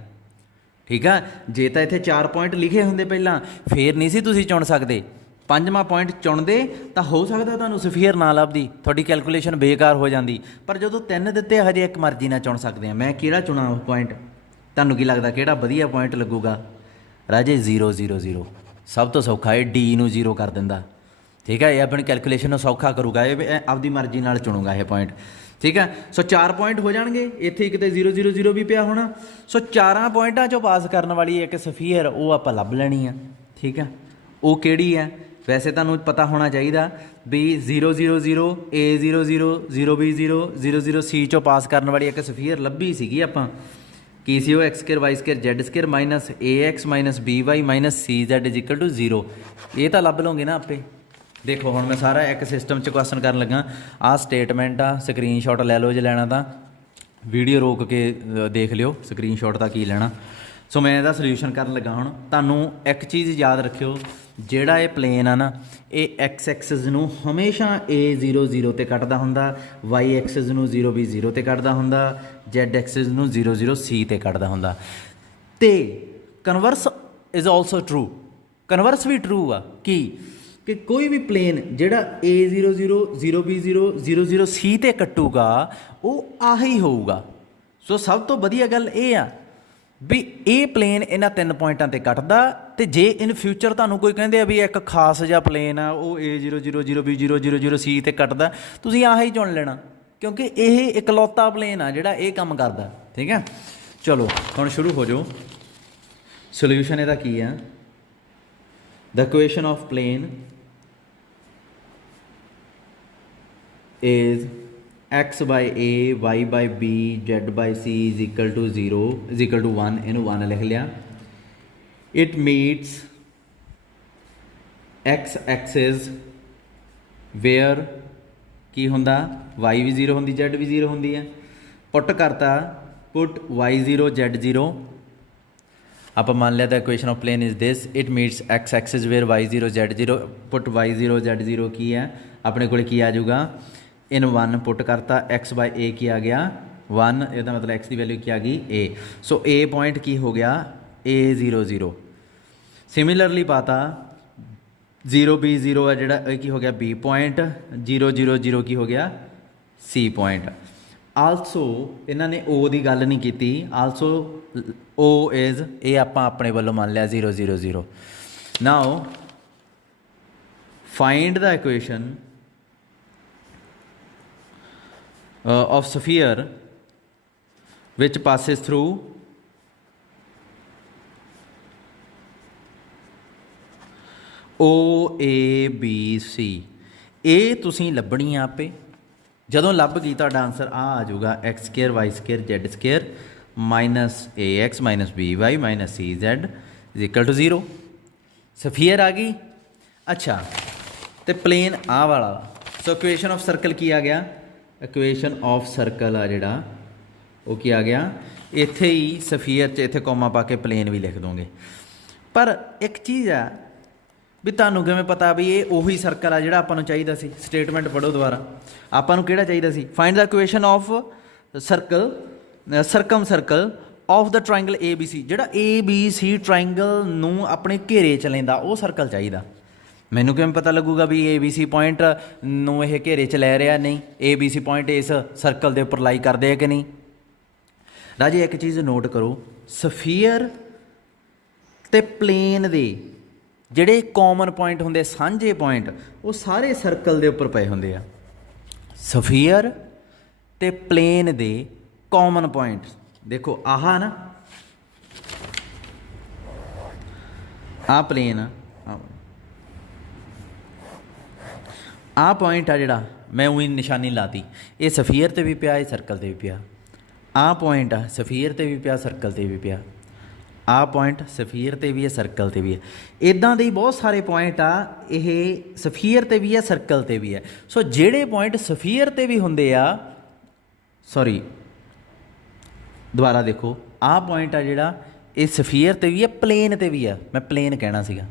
ਠੀਕ ਆ। ਜੇ ਤਾਂ ਇੱਥੇ 4 ਪੁਆਇੰਟ ਲਿਖੇ ਹੁੰਦੇ ਪਹਿਲਾਂ, ਫੇਰ ਨਹੀਂ ਸੀ ਤੁਸੀਂ ਚੁਣ ਸਕਦੇ। 5ਵਾਂ ਪੁਆਇੰਟ ਚੁਣਦੇ ਤਾਂ ਹੋ ਸਕਦਾ ਤੁਹਾਨੂੰ ਸਫੀਅਰ ਨਾ ਲੱਭਦੀ, ਤੁਹਾਡੀ ਕੈਲਕੂਲੇਸ਼ਨ ਬੇਕਾਰ ਹੋ ਜਾਂਦੀ। ਪਰ ਜਦੋਂ 3 ਦਿੱਤੇ, ਹਜੇ ਇੱਕ ਮਰਜ਼ੀ ਨਾਲ ਚੁਣ ਸਕਦੇ ਹਾਂ। ਮੈਂ ਕਿਹੜਾ ਚੁਣਾ ਉਹ ਪੁਆਇੰਟ, ਤੁਹਾਨੂੰ ਕੀ ਲੱਗਦਾ ਕਿਹੜਾ ਵਧੀਆ ਪੁਆਇੰਟ ਲੱਗੂਗਾ ਰਾਜੇ? 0 0 0 ਸਭ ਤੋਂ ਸੌਖਾ, ਇਹ D ਨੂੰ 0 ਕਰ ਦਿੰਦਾ, ਠੀਕ ਹੈ। ਇਹ ਆਪਣੀ ਕੈਲਕੂਲੇਸ਼ਨ ਨੂੰ ਸੌਖਾ ਕਰੂਗਾ, ਇਹ ਆਪਦੀ ਮਰਜ਼ੀ ਨਾਲ ਚੁਣੂਗਾ ਇਹ ਪੁਆਇੰਟ, ਠੀਕ ਹੈ। ਸੋ 4 ਪੁਆਇੰਟ ਹੋ ਜਾਣਗੇ, ਇੱਥੇ ਕਿਤੇ 0 0 0 ਵੀ ਪਿਆ ਹੋਣਾ। ਸੋ 4 ਪੁਆਇੰਟਾਂ 'ਚੋਂ ਪਾਸ ਕਰਨ ਵਾਲੀ ਇੱਕ ਸਫੀਅਰ ਉਹ ਆਪਾਂ ਲੱਭ ਲੈਣੀ ਆ, ਠੀਕ ਹੈ। ਉਹ ਕਿਹੜੀ ਹੈ? ਵੈਸੇ ਤੁਹਾਨੂੰ ਪਤਾ ਹੋਣਾ ਚਾਹੀਦਾ ਵੀ 0 0 0 A0 0 0 B0 0 0 C 'ਚੋਂ ਪਾਸ ਕਰਨ ਵਾਲੀ ਇੱਕ ਸਫੀਅਰ ਲੱਭੀ ਸੀਗੀ ਆਪਾਂ। ਕੀ ਸੀ ਉਹ? X square Y square Z square minus AX minus BY minus CZ is equal to 0। ਇਹ ਤਾਂ ਲੱਭ ਲਓਗੇ ਨਾ ਆਪੇ। ਦੇਖੋ ਹੁਣ ਮੈਂ ਸਾਰਾ ਇੱਕ ਸਿਸਟਮ 'ਚ ਕੁਐਸਚਨ ਕਰਨ ਲੱਗਾ। ਆਹ ਸਟੇਟਮੈਂਟ ਆ, ਸਕਰੀਨਸ਼ਾਟ ਲੈ ਲਓ ਜੇ ਲੈਣਾ ਤਾਂ, ਵੀਡੀਓ ਰੋਕ ਕੇ ਦੇਖ ਲਿਓ ਸਕਰੀਨਸ਼ਾਟ ਦਾ ਕੀ ਲੈਣਾ। ਸੋ ਮੈਂ ਇਹਦਾ ਸੋਲਿਊਸ਼ਨ ਕਰਨ ਲੱਗਾ। ਹੁਣ ਤੁਹਾਨੂੰ ਇੱਕ ਚੀਜ਼ ਯਾਦ ਰੱਖਿਓ, ਜਿਹੜਾ ਇਹ ਪਲੇਨ ਆ ਨਾ, ਇਹ ਐਕਸ ਐਕਸਿਸ ਨੂੰ ਹਮੇਸ਼ਾ A0 0 ਤੇ ਕੱਟਦਾ ਹੁੰਦਾ, ਵਾਈ ਐਕਸਿਸ ਨੂੰ 0 B 0 ਤੇ ਕੱਟਦਾ ਹੁੰਦਾ, ਜ਼ੈਡ ਐਕਸਿਸ ਨੂੰ 0 0 C ਤੇ ਕੱਟਦਾ ਹੁੰਦਾ। ਤੇ converse is also true, converse ਵੀ ਟਰੂ ਆ ਕਿ ਕੋਈ ਵੀ ਪਲੇਨ ਜਿਹੜਾ A0 0 0 B 0 0 0 C ਤੇ ਕੱਟੂਗਾ ਉਹ ਆਹੀ ਹੋਊਗਾ। ਸੋ ਸਭ ਤੋਂ ਵਧੀਆ ਗੱਲ ਇਹ ਆ ਵੀ ਇਹ ਪਲੇਨ ਇਹਨਾਂ 3 ਪੁਆਇੰਟਾਂ 'ਤੇ ਕੱਟਦਾ। ਤੇ ਜੇ ਇਨ ਫਿਊਚਰ ਤੁਹਾਨੂੰ ਕੋਈ ਕਹਿੰਦੇ ਆ ਵੀ ਇੱਕ ਖਾਸ ਜਿਹਾ ਪਲੇਨ ਆ ਉਹ A0 0 0 B 0 0 0 C ਤੇ ਕੱਟਦਾ, ਤੁਸੀਂ ਆਹੀ ਚੁਣ ਲੈਣਾ, ਕਿਉਂਕਿ ਇਹ ਇਕਲੌਤਾ ਪਲੇਨ ਆ ਜਿਹੜਾ ਇਹ ਕੰਮ ਕਰਦਾ, ਠੀਕ ਹੈ। ਚਲੋ ਹੁਣ ਸ਼ੁਰੂ ਹੋ ਜਾਓ। ਸੋਲਿਊਸ਼ਨ ਇਹਦਾ ਕੀ ਆ? The equation of plane is x by a, y by b, z by c is equal to 0 is equal to 1, ਇਹਨੂੰ 1 ਲਿਖ ਲਿਆ। it meets x axis where ਕੀ ਹੁੰਦਾ, y ਵੀ 0 ਹੁੰਦੀ, z ਵੀ 0 ਹੁੰਦੀ ਹੈ। ਪੁੱਟ ਕਰਤਾ, ਪੁੱਟ y0 z0। ਆਪਾਂ ਮੰਨ ਲਿਆ ਤਾਂ equation of plane is this, it meets x axis where y0 z0। Put y0 z0 ਕੀ ਹੈ ਆਪਣੇ ਕੋਲ, ਕੀ ਆ ਜਾਊਗਾ, ਇਨ 1 ਪੁੱਟ ਕਰਤਾ, x ਬਾਈ a ਕੀ ਆ ਗਿਆ 1, ਇਹਦਾ ਮਤਲਬ x ਦੀ ਵੈਲਿਊ ਕੀ ਆ ਗਈ a। ਸੋ a ਪੁਆਇੰਟ ਕੀ ਹੋ ਗਿਆ, A0 0। ਸਿਮਿਲਰਲੀ ਪਾਤਾ 0 B 0 ਹੈ ਜਿਹੜਾ, ਇਹ ਕੀ ਹੋ ਗਿਆ B ਪੁਆਇੰਟ, 0 0 0 ਕੀ ਹੋ ਗਿਆ C ਪੁਆਇੰਟ। ਆਲਸੋ ਇਹਨਾਂ ਨੇ O ਦੀ ਗੱਲ ਨਹੀਂ ਕੀਤੀ, ਆਲਸੋ O ਇਜ਼, ਇਹ ਆਪਾਂ ਆਪਣੇ ਵੱਲੋਂ ਮੰਨ ਲਿਆ 0 0 0। Now find the equation of sphere which passes through OABC ਇਹ ਤੁਸੀਂ ਲੱਭਣੀ ਆ ਆਪੇ। ਜਦੋਂ ਲੱਭ ਗਈ ਤੁਹਾਡਾ ਆਨਸਰ ਆ ਜਾਊਗਾ x² y² z² -ax -by -cz = 0। Sphere ਆ ਗਈ। ਅੱਛਾ, ਤੇ ਪਲੇਨ ਆ ਵਾਲਾ। ਸੋ ਇਕੁਏਸ਼ਨ ਆਫ ਸਰਕਲ ਕੀ ਆ ਗਿਆ? ਇਕੁਏਸ਼ਨ ਆਫ ਸਰਕਲ ਆ ਜਿਹੜਾ ਉਹ ਕੀ ਆ ਗਿਆ? ਇੱਥੇ ਹੀ ਸਫੀਅਰ 'ਚ ਇੱਥੇ ਕੋਮਾ ਪਾ ਕੇ ਪਲੇਨ ਵੀ ਲਿਖ ਦੋਗੇ। ਪਰ ਇੱਕ ਚੀਜ਼ ਆ ਵੀ ਤੁਹਾਨੂੰ ਕਿਵੇਂ ਪਤਾ ਵੀ ਇਹ ਉਹੀ ਸਰਕਲ ਆ ਜਿਹੜਾ ਆਪਾਂ ਨੂੰ ਚਾਹੀਦਾ ਸੀ? ਸਟੇਟਮੈਂਟ ਪੜ੍ਹੋ ਦੁਬਾਰਾ। ਆਪਾਂ ਨੂੰ ਕਿਹੜਾ ਚਾਹੀਦਾ ਸੀ? Find the equation of circle circumcircle of the triangle ABC। ਜਿਹੜਾ ABC ਟਰਾਇੰਗਲ ਨੂੰ ਆਪਣੇ ਘੇਰੇ 'ਚ ਲੈਂਦਾ ਉਹ ਸਰਕਲ ਚਾਹੀਦਾ। ਮੈਨੂੰ ਕਿਵੇਂ ਪਤਾ ਲੱਗੂਗਾ ਵੀ ABC ਪੁਆਇੰਟ ਨੂੰ ਇਹ ਘੇਰੇ 'ਚ ਲੈ ਰਿਹਾ? ਨਹੀਂ, ABC ਪੁਆਇੰਟ ਇਸ ਸਰਕਲ ਦੇ ਉੱਪਰ ਲਾਈ ਕਰਦੇ ਆ ਕਿ ਨਹੀਂ? ਰਾਜੇ ਇੱਕ ਚੀਜ਼ ਨੋਟ ਕਰੋ, ਸਫੀਅਰ ਤੇ ਪਲੇਨ ਦੇ ਜਿਹੜੇ ਕਾਮਨ ਪੁਆਇੰਟ ਹੁੰਦੇ, ਸਾਂਝੇ ਪੁਆਇੰਟ, ਉਹ ਸਾਰੇ ਸਰਕਲ ਦੇ ਉੱਪਰ ਪਏ ਹੁੰਦੇ ਆ। ਸਫੀਅਰ ਤੇ ਪਲੇਨ ਦੇ ਕਾਮਨ ਪੁਆਇੰਟ ਦੇਖੋ, ਆਹ ਨਾ, ਆਹ ਪਲੇਨ ਆ, ਆਹ ਪੁਆਇੰਟ ਆ ਜਿਹੜਾ ਮੈਂ ਉਹੀ ਨਿਸ਼ਾਨੀ ਲਾਤੀ, ਇਹ ਸਫੀਅਰ 'ਤੇ ਵੀ ਪਿਆ, ਇਹ ਸਰਕਲ 'ਤੇ ਵੀ ਪਿਆ। ਆਹ ਪੁਆਇੰਟ ਆ ਸਫੀਅਰ 'ਤੇ ਵੀ ਪਿਆ, ਸਰਕਲ 'ਤੇ ਵੀ ਪਿਆ। ਆਹ ਪੁਆਇੰਟ ਸਫੀਅਰ 'ਤੇ ਵੀ ਹੈ, ਸਰਕਲ 'ਤੇ ਵੀ ਹੈ। ਇੱਦਾਂ ਦੇ ਹੀ ਬਹੁਤ ਸਾਰੇ ਪੁਆਇੰਟ ਆ, ਇਹ ਸਫੀਅਰ 'ਤੇ ਵੀ ਹੈ, ਸਰਕਲ 'ਤੇ ਵੀ ਹੈ। ਸੋ ਜਿਹੜੇ ਪੁਆਇੰਟ ਸਫੀਅਰ 'ਤੇ ਵੀ ਹੁੰਦੇ ਆ, ਸੌਰੀ ਦੁਬਾਰਾ ਦੇਖੋ, ਆਹ ਪੁਆਇੰਟ ਆ ਜਿਹੜਾ ਇਹ ਸਫੀਅਰ 'ਤੇ ਵੀ ਹੈ, ਪਲੇਨ 'ਤੇ ਵੀ ਆ। ਮੈਂ ਪਲੇਨ ਕਹਿਣਾ ਸੀਗਾ।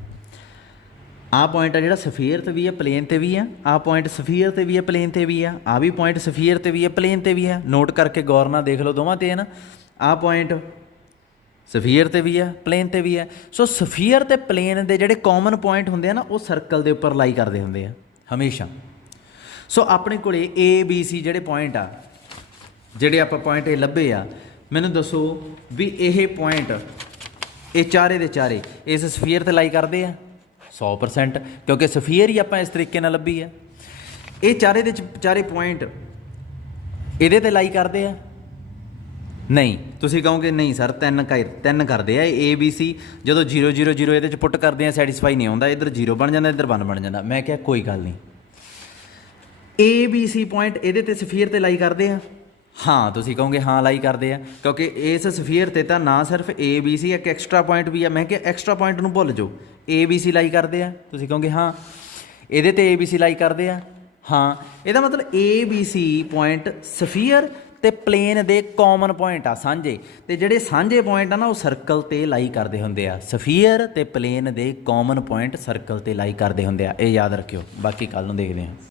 ਆਹ ਪੁਆਇੰਟ ਆ ਜਿਹੜਾ ਸਫੀਅਰ 'ਤੇ ਵੀ ਹੈ, ਪਲੇਨ 'ਤੇ ਵੀ ਆ। ਆਹ ਪੁਆਇੰਟ ਸਫੀਅਰ 'ਤੇ ਵੀ ਹੈ, ਪਲੇਨ 'ਤੇ ਵੀ ਆ। ਆਹ ਵੀ ਪੁਆਇੰਟ ਸਫੀਅਰ 'ਤੇ ਵੀ ਹੈ, ਪਲੇਨ 'ਤੇ ਵੀ ਹੈ। ਨੋਟ ਕਰਕੇ ਗੌਰ ਨਾਲ ਦੇਖ ਲਓ ਦੋਵਾਂ 'ਤੇ ਹੈ ਨਾ। ਆਹ ਪੁਆਇੰਟ ਸਫੀਅਰ 'ਤੇ ਵੀ ਹੈ, ਪਲੇਨ 'ਤੇ ਵੀ ਹੈ। ਸੋ ਸਫੀਅਰ ਅਤੇ ਪਲੇਨ ਦੇ ਜਿਹੜੇ ਕਾਮਨ ਪੁਆਇੰਟ ਹੁੰਦੇ ਆ ਨਾ, ਉਹ ਸਰਕਲ ਦੇ ਉੱਪਰ ਲਾਈ ਕਰਦੇ ਹੁੰਦੇ ਆ ਹਮੇਸ਼ਾ। ਸੋ ਆਪਣੇ ਕੋਲ ABC ਜਿਹੜੇ ਪੁਆਇੰਟ ਆ, ਜਿਹੜੇ ਆਪਾਂ ਪੁਆਇੰਟ ਇਹ ਲੱਭੇ ਆ, ਮੈਨੂੰ ਦੱਸੋ ਵੀ ਇਹ ਪੁਆਇੰਟ, ਇਹ ਚਾਰੇ ਦੇ ਚਾਰੇ ਇਸ ਸਫੀਅਰ 'ਤੇ ਲਾਈ ਕਰਦੇ ਆ? 100%, ਕਿਉਂਕਿ ਸਫੀਅਰ ਹੀ ਆਪਾਂ ਇਸ ਤਰੀਕੇ ਨਾਲ ਲੱਭੀ ਆ। ਇਹ ਚਾਰੇ ਦੇ ਚਾਰੇ ਪੁਆਇੰਟ ਇਹਦੇ 'ਤੇ ਲਾਈ ਕਰਦੇ ਆ? ਨਹੀਂ। ਤੁਸੀਂ ਕਹੋਗੇ ਨਹੀਂ ਸਰ, ਤਿੰਨ ਕਰਦੇ ਆ ABC। ਜਦੋਂ 0 0 0 ਇਹਦੇ 'ਚ ਪੁੱਟ ਕਰਦੇ ਆ, ਸੈਟੀਸਫਾਈ ਨਹੀਂ ਆਉਂਦਾ, ਇੱਧਰ 0 ਬਣ ਜਾਂਦਾ, ਇੱਧਰ 1 ਬਣ ਜਾਂਦਾ। ਮੈਂ ਕਿਹਾ ਕੋਈ ਗੱਲ ਨਹੀਂ, ABC ਪੁਆਇੰਟ ਇਹਦੇ 'ਤੇ ਸਫੀਅਰ 'ਤੇ ਲਾਈ ਕਰਦੇ ਆ? ਹਾਂ। ਤੁਸੀਂ ਕਹੋਗੇ ਹਾਂ ਲਾਈ ਕਰਦੇ ਆ, ਕਿਉਂਕਿ ਇਸ ਸਫੀਅਰ 'ਤੇ ਤਾਂ ਨਾ ਸਿਰਫ ABC, ਇੱਕ ਐਕਸਟਰਾ ਪੁਆਇੰਟ ਵੀ ਆ। ਮੈਂ ਕਿਹਾ ਐਕਸਟਰਾ ਪੁਆਇੰਟ ਨੂੰ ਭੁੱਲ ਜਾਓ, ABC ਲਾਈ ਕਰਦੇ ਆ। ਤੁਸੀਂ ਕਹੋਗੇ ਹਾਂ। ਇਹਦੇ 'ਤੇ ABC ਲਾਈ ਕਰਦੇ ਆ? ਹਾਂ। ਇਹਦਾ ਮਤਲਬ ABC ਪੁਆਇੰਟ ਸਫੀਅਰ ਤੇ ਪਲੇਨ ਦੇ ਕਾਮਨ ਪੁਆਇੰਟ ਆ, ਸਾਂਝੇ। ਤੇ ਜਿਹੜੇ ਸਾਂਝੇ ਪੁਆਇੰਟ ਆ ਨਾ, ਉਹ ਸਰਕਲ 'ਤੇ ਲਾਈ ਕਰਦੇ ਹੁੰਦੇ ਆ। ਸਫੀਅਰ ਤੇ ਪਲੇਨ ਦੇ ਕਾਮਨ ਪੁਆਇੰਟ ਸਰਕਲ 'ਤੇ ਲਾਈ ਕਰਦੇ ਹੁੰਦੇ ਆ, ਇਹ ਯਾਦ ਰੱਖਿਓ। ਬਾਕੀ ਕੱਲ੍ਹ ਨੂੰ ਦੇਖਦੇ ਹਾਂ।